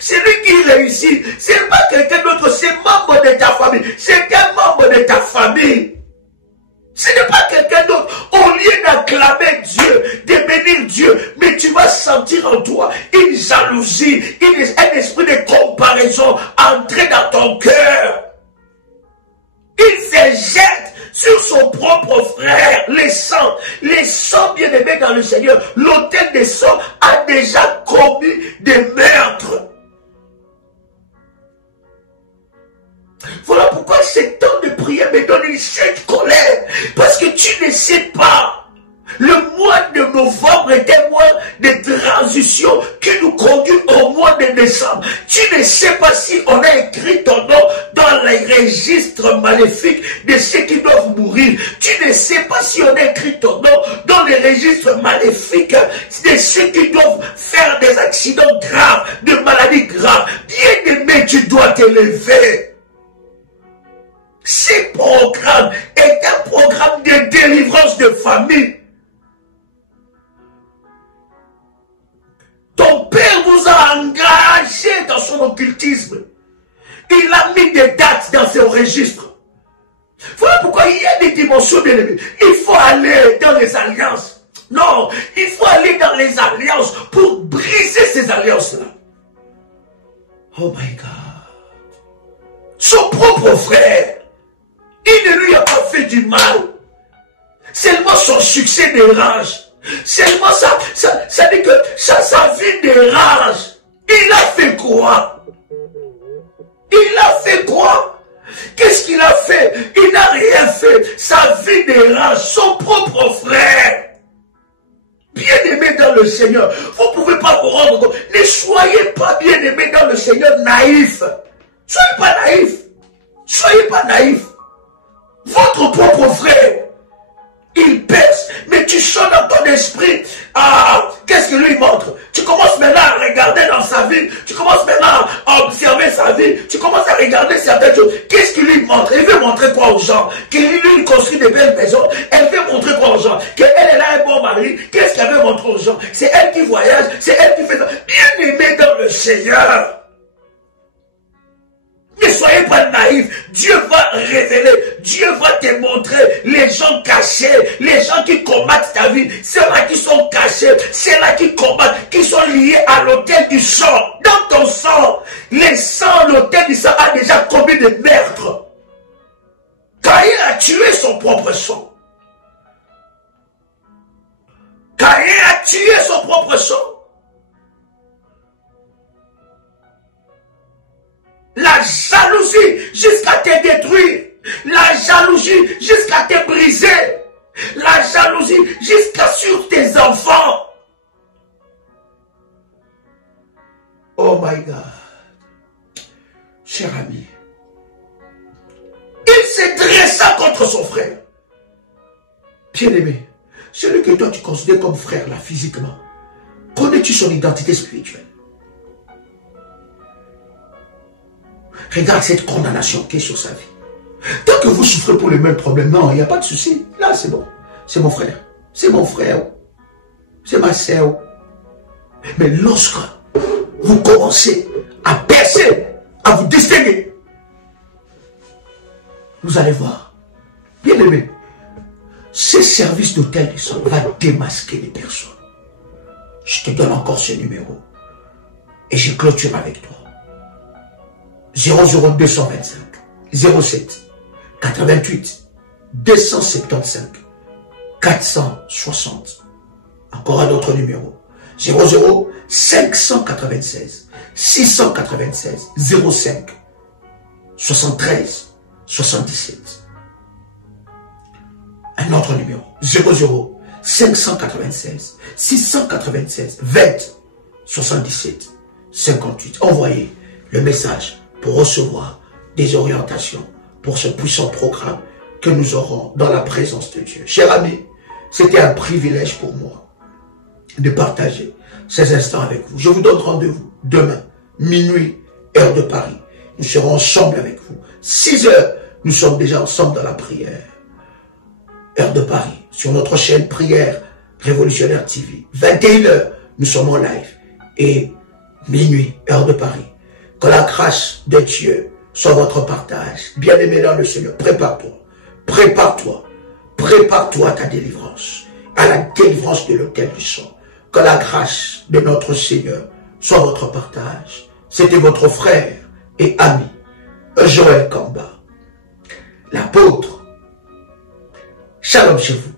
Celui qui réussit, ce n'est pas quelqu'un d'autre, c'est membre de ta famille. C'est un membre de ta famille. Ce n'est pas quelqu'un d'autre. Au lieu d'acclamer Dieu, de bénir Dieu, mais tu vas sentir en toi une jalousie, un esprit de comparaison entrer dans ton cœur. Il se jette sur son propre frère, les sangs bien-aimés dans le Seigneur. L'autel des sangs a déjà commis des meurtres. Voilà pourquoi c'est temps de prière me donne une cette colère. Parce que tu ne sais pas. Le mois de novembre est un mois de transition qui nous conduit au mois de décembre. Tu ne sais pas si on a écrit ton nom dans les registres maléfiques de ceux qui doivent mourir. Tu ne sais pas si on a écrit ton nom dans les registres maléfiques de ceux qui doivent faire des accidents graves, de maladies graves. Bien aimé, tu dois t'élever. Ce programme est un programme de délivrance de famille. Ton père vous a engagé dans son occultisme. Il a mis des dates dans ses registres. Voilà pourquoi il y a des dimensions de l'ennemi. Il faut aller dans les alliances. Non, il faut aller dans les alliances pour briser ces alliances-là. Oh my God. Son propre frère, il ne lui a pas fait du mal. Seulement son succès dérange. Seulement ça dit que sa vie dérange. Il a fait quoi? Il a fait quoi? Qu'est-ce qu'il a fait? Il n'a rien fait. Sa vie dérange son propre frère. Bien-aimé dans le Seigneur, vous ne pouvez pas vous rendre compte. Ne soyez pas bien-aimé dans le Seigneur naïf. Soyez pas naïf. Soyez pas naïf. Votre propre frère, il perce, mais tu sens dans ton esprit, qu'est-ce qu'il lui montre? Tu commences maintenant à regarder dans sa vie, tu commences maintenant à observer sa vie, tu commences à regarder certaines choses. Qu'est-ce qu'il lui montre? Il veut montrer quoi aux gens? Qu'il lui construit de belles maisons. Elle veut montrer quoi aux gens? Qu'elle a un bon mari. Qu'est-ce qu'elle veut montrer aux gens? C'est elle qui voyage, c'est elle qui fait ça. Bien aimé dans le Seigneur. Ne soyez pas naïfs. Dieu va révéler, Dieu va te montrer les gens cachés, les gens qui combattent ta vie, ceux-là qui sont cachés, ceux-là qui combattent, qui sont liés à l'autel du sang. Dans ton sang, les sangs, l'autel du sang a déjà commis des meurtres. Caïn a tué son propre sang. Caïn a tué son propre sang. La jalousie jusqu'à te détruire. La jalousie jusqu'à te briser. La jalousie jusqu'à sur tes enfants. Oh my God. Cher ami. Il s'est dressé contre son frère. Bien-aimé, celui que toi tu considères comme frère là physiquement, connais-tu son identité spirituelle? Regarde cette condamnation qui est sur sa vie. Tant que vous souffrez pour les mêmes problèmes, non, il n'y a pas de souci. Là, c'est bon. C'est mon frère. C'est mon frère. C'est ma sœur. Mais lorsque vous commencez à percer, à vous distinguer, vous allez voir. Bien aimé, ce service d'hôtel du sang va démasquer les personnes. Je te donne encore ce numéro. Et je clôture avec toi. 00225 07 88 275 460. Encore un autre numéro. 00 596 696 05 73 77. Un autre numéro. 00 596 696 20 77 58. Envoyez le message pour recevoir des orientations pour ce puissant programme que nous aurons dans la présence de Dieu. Chers amis, c'était un privilège pour moi de partager ces instants avec vous. Je vous donne rendez-vous demain, minuit, heure de Paris. Nous serons ensemble avec vous. 6 heures, nous sommes déjà ensemble dans la prière. Heure de Paris, sur notre chaîne Prière Révolutionnaire TV. 21 heures, nous sommes en live. Et minuit, heure de Paris. Que la grâce de Dieu soit votre partage. Bien-aimé dans le Seigneur, prépare-toi. Prépare-toi. Prépare-toi à ta délivrance. À la délivrance de l'autel du sang. Que la grâce de notre Seigneur soit votre partage. C'était votre frère et ami, Joël Kamba, l'apôtre. Shalom chez vous.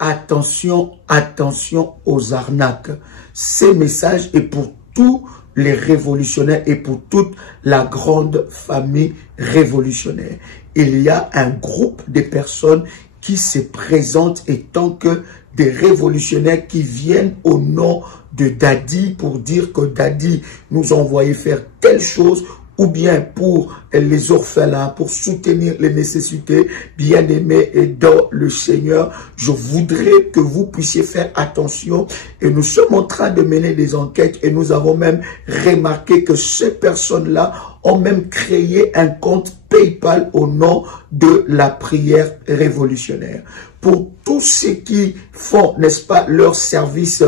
Attention, attention aux arnaques. Ces messages est pour tous les révolutionnaires et pour toute la grande famille révolutionnaire. Il y a un groupe de personnes qui se présentent étant que des révolutionnaires qui viennent au nom de Daddy pour dire que Daddy nous a envoyé faire telle chose, ou bien pour les orphelins, pour soutenir les nécessités. Bien-aimés et dans le Seigneur, je voudrais que vous puissiez faire attention. Et nous sommes en train de mener des enquêtes et nous avons même remarqué que ces personnes-là ont même créé un compte PayPal au nom de la prière révolutionnaire. Pour tous ceux qui font, n'est-ce pas, leur service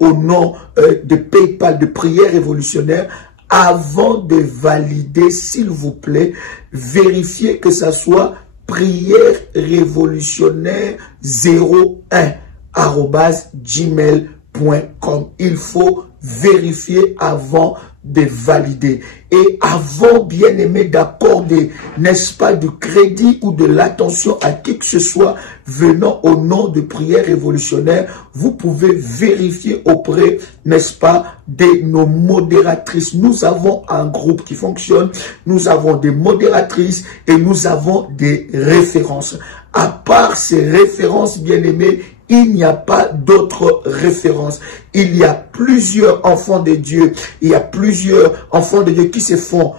au nom de PayPal, de prière révolutionnaire, avant de valider, s'il vous plaît, vérifiez que ça soit prière révolutionnaire 01@gmail.com. Il faut vérifier avant de valider. Et avant, bien aimé, d'accorder, n'est-ce pas, du crédit ou de l'attention à qui que ce soit venant au nom de prières révolutionnaires, vous pouvez vérifier auprès, n'est-ce pas, de nos modératrices. Nous avons un groupe qui fonctionne, nous avons des modératrices et nous avons des références. À part ces références, bien aimés, il n'y a pas d'autres références. Il y a plusieurs enfants de Dieu. Il y a plusieurs enfants de Dieu qui se font,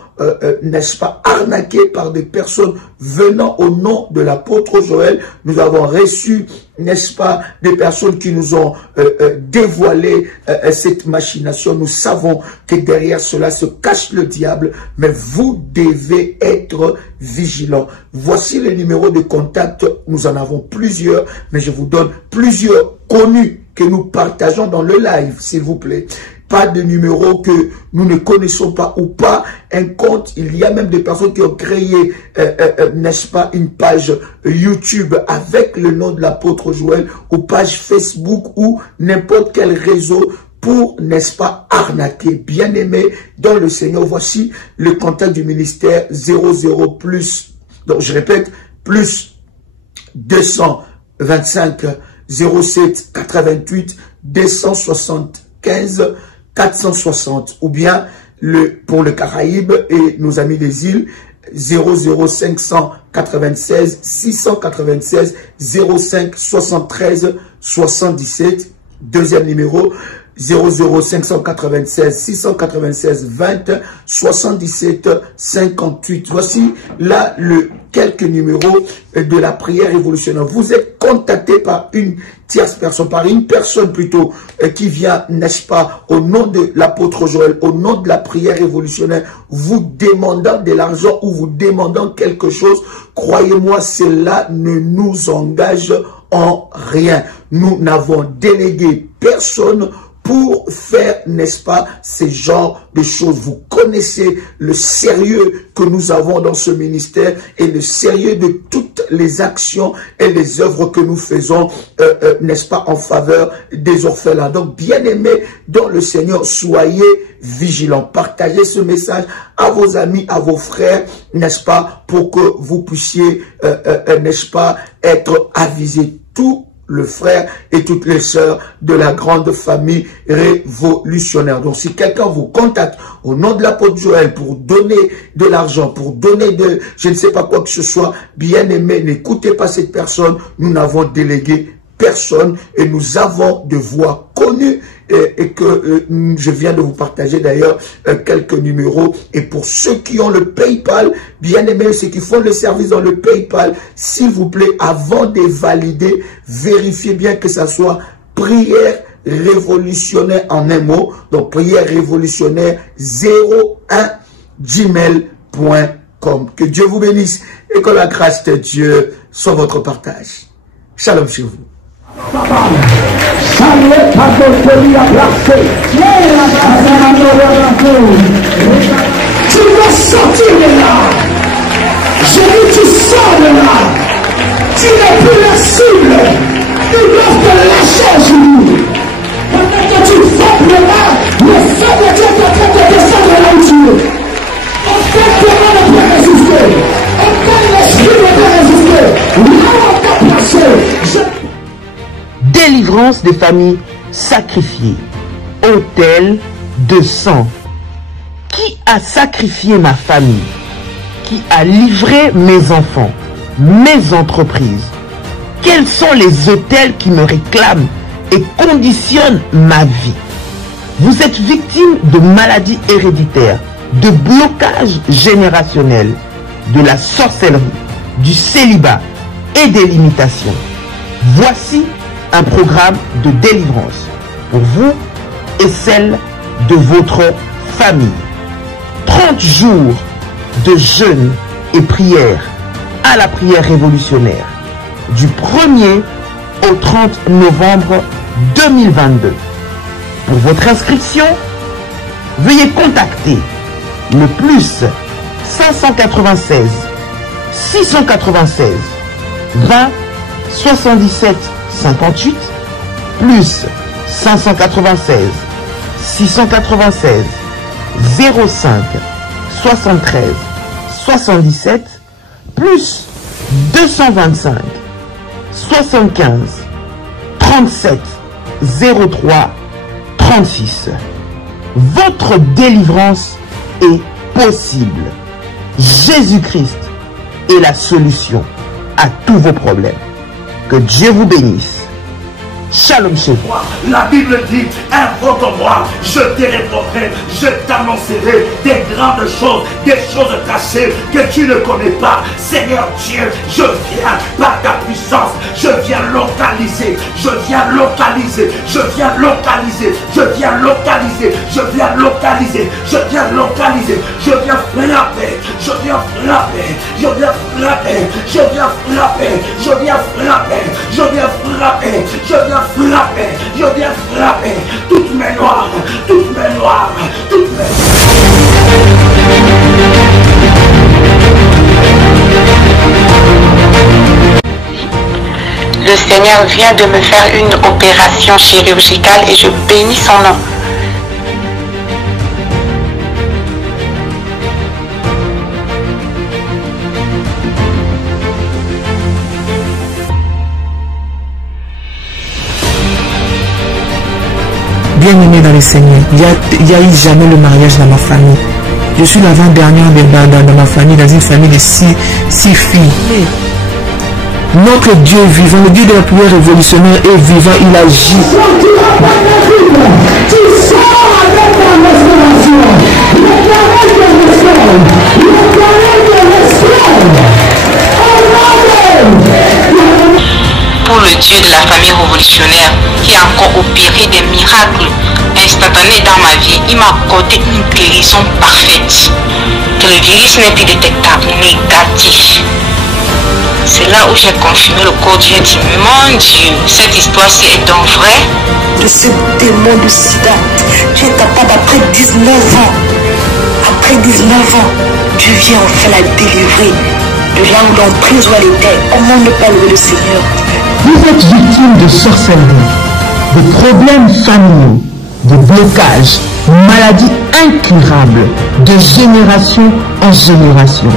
n'est-ce pas, arnaquer par des personnes venant au nom de l'apôtre Joël. Nous avons reçu, n'est-ce pas, des personnes qui nous ont dévoilé cette machination. Nous savons que derrière cela se cache le diable, mais vous devez être vigilants. Voici les numéros de contact. Nous en avons plusieurs, mais je vous donne plusieurs connus que nous partageons dans le live, s'il vous plaît. Pas de numéros que nous ne connaissons pas ou pas un compte. Il y a même des personnes qui ont créé, n'est-ce pas, une page YouTube avec le nom de l'apôtre Joël ou page Facebook ou n'importe quel réseau pour, n'est-ce pas, arnaquer. Bien aimé dans le Seigneur, voici le contact du ministère 00 plus, donc je répète, plus 225 07 88 275 460 ou bien pour le Caraïbe et nos amis des îles 00596 696 05 73 77. Deuxième numéro 00596 696 20 77 58. Voici là quelques numéros de la prière révolutionnaire. Vous êtes contacté par une tierce personne, par une personne plutôt qui vient, n'est-ce pas, au nom de l'apôtre Joël, au nom de la prière révolutionnaire, vous demandant de l'argent ou vous demandant quelque chose. Croyez-moi, cela ne nous engage en rien. Nous n'avons délégué personne pour faire, n'est-ce pas, ces genres de choses. Vous connaissez le sérieux que nous avons dans ce ministère et le sérieux de toutes les actions et les œuvres que nous faisons, n'est-ce pas, en faveur des orphelins. Donc, bien aimés dans le Seigneur, soyez vigilants. Partagez ce message à vos amis, à vos frères, n'est-ce pas, pour que vous puissiez, n'est-ce pas, être avisés. Tout le frère et toutes les sœurs de la grande famille révolutionnaire. Donc, si quelqu'un vous contacte au nom de l'apôtre Joël pour donner de l'argent, pour donner de, je ne sais pas quoi que ce soit, bien aimé, n'écoutez pas cette personne. Nous n'avons délégué personne et nous avons de voix connues et que je viens de vous partager d'ailleurs quelques numéros. Et pour ceux qui ont le PayPal, bien aimé, ceux qui font le service dans le PayPal, s'il vous plaît, avant de valider, vérifiez bien que ça soit prière révolutionnaire en un mot. Donc prière révolutionnaire 01 gmail.com. Que Dieu vous bénisse et que la grâce de Dieu soit votre partage. Shalom sur vous. Tu dois sortir de là. Je dis tu sors de là. Tu n'es plus la cible. Ils doivent te lâcher aujourd'hui. Pendant que tu frappes le bas, le feu de Dieu est en train de descendre là où tu es. Aucun courant ne peut résister. Aucun esprit ne peut résister. Là où on t'a placé, Délivrance des familles sacrifiées. Autel de sang. Qui a sacrifié ma famille? Qui a livré mes enfants, mes entreprises? Quels sont les autels qui me réclament et conditionnent ma vie? Vous êtes victime de maladies héréditaires, de blocages générationnels, de la sorcellerie, du célibat et des limitations. Voici un programme de délivrance pour vous et celle de votre famille. 30 jours de jeûne et prière à la prière révolutionnaire du 1er au 30 novembre 2022. Pour votre inscription, veuillez contacter le plus 596 696 20 77 58 plus 596 696 05 73 77 plus 225 75 37 03 36. Votre délivrance est possible. Jésus-Christ est la solution à tous vos problèmes. Que Dieu vous bénisse. Shalom chez vous. La Bible dit, invoque-moi, je te répondrai, je t'annoncerai des grandes choses, des choses cachées que tu ne connais pas. Seigneur Dieu, je viens par ta puissance, je viens localiser, je viens localiser, je viens localiser, je viens localiser, je viens localiser, je viens localiser, je viens frapper, je viens frapper, je viens frapper, je viens frapper, je viens frapper, je viens frapper, je viens frapper, je viens frapper toutes mes noirs, toutes mes noirs, toutes mes... Le Seigneur vient de me faire une opération chirurgicale et je bénis son nom. Bien-aimé dans le Seigneur, il n'y a eu jamais le mariage dans ma famille. Je suis l'avant-dernière dans ma famille, dans une famille de six filles. Notre Dieu vivant, le Dieu de la prière révolutionnaire est vivant, il agit. Pour le Dieu de la famille révolutionnaire qui a encore opéré des miracles instantanés dans ma vie, il m'a accordé une guérison parfaite. Que le virus n'est plus détectable, négatif. C'est là où j'ai confirmé le corps Dieu dit, mon Dieu, cette histoire-ci est donc vraie. De ce démon de sida, tu es capable après 19 ans. Après 19 ans, Dieu vient enfin la délivrer de là où l'emprise où elle était. Comment ne pas louer le Seigneur? Vous êtes victime de sorcellerie, de problèmes familiaux, de blocages, maladies incurables, de génération en génération.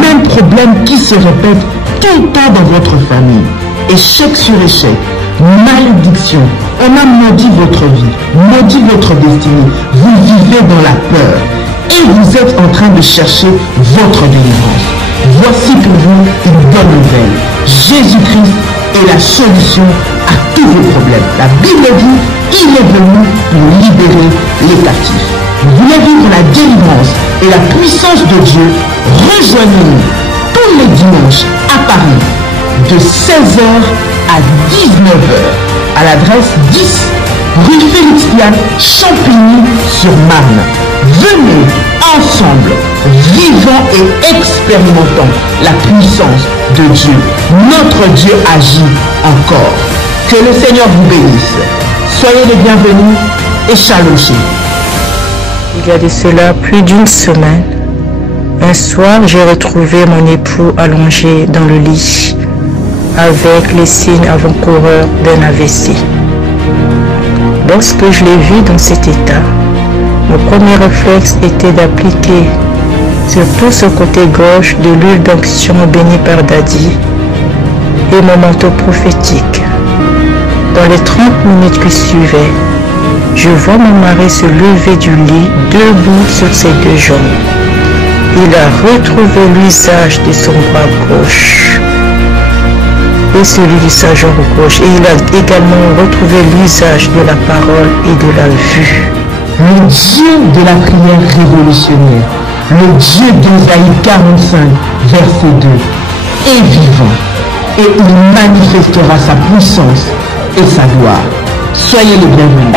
Même problème qui se répète tout le temps dans votre famille. Échec sur échec, malédiction. On a maudit votre vie, maudit votre destinée. Vous vivez dans la peur et vous êtes en train de chercher votre délivrance. Voici pour vous une bonne nouvelle. Jésus-Christ est la solution à tous vos problèmes. La Bible dit, il est venu pour libérer les captifs. Vous voulez vivre la délivrance et la puissance de Dieu? Rejoignez-nous tous les dimanches à Paris de 16h à 19h à l'adresse 10 rue Félix Diane, Champigny-sur-Marne. Venez ensemble, vivant et expérimentant la puissance de Dieu. Notre Dieu agit encore. Que le Seigneur vous bénisse. Soyez les bienvenus et shalom chez vous. Il y a de cela plus d'une semaine, un soir, j'ai retrouvé mon époux allongé dans le lit avec les signes avant-coureurs d'un AVC. Lorsque je l'ai vu dans cet état, mon premier réflexe était d'appliquer sur tout ce côté gauche de l'huile d'onction bénie par Daddy et mon manteau prophétique. Dans les 30 minutes qui suivaient, je vois mon mari se lever du lit debout sur ses deux jambes. Il a retrouvé l'usage de son bras gauche et celui de sa jambe gauche. Et il a également retrouvé l'usage de la parole et de la vue. Le Dieu de la prière révolutionnaire, le Dieu d'Ésaïe 45, verset 2, est vivant et il manifestera sa puissance et sa gloire. Soyez les bienvenus.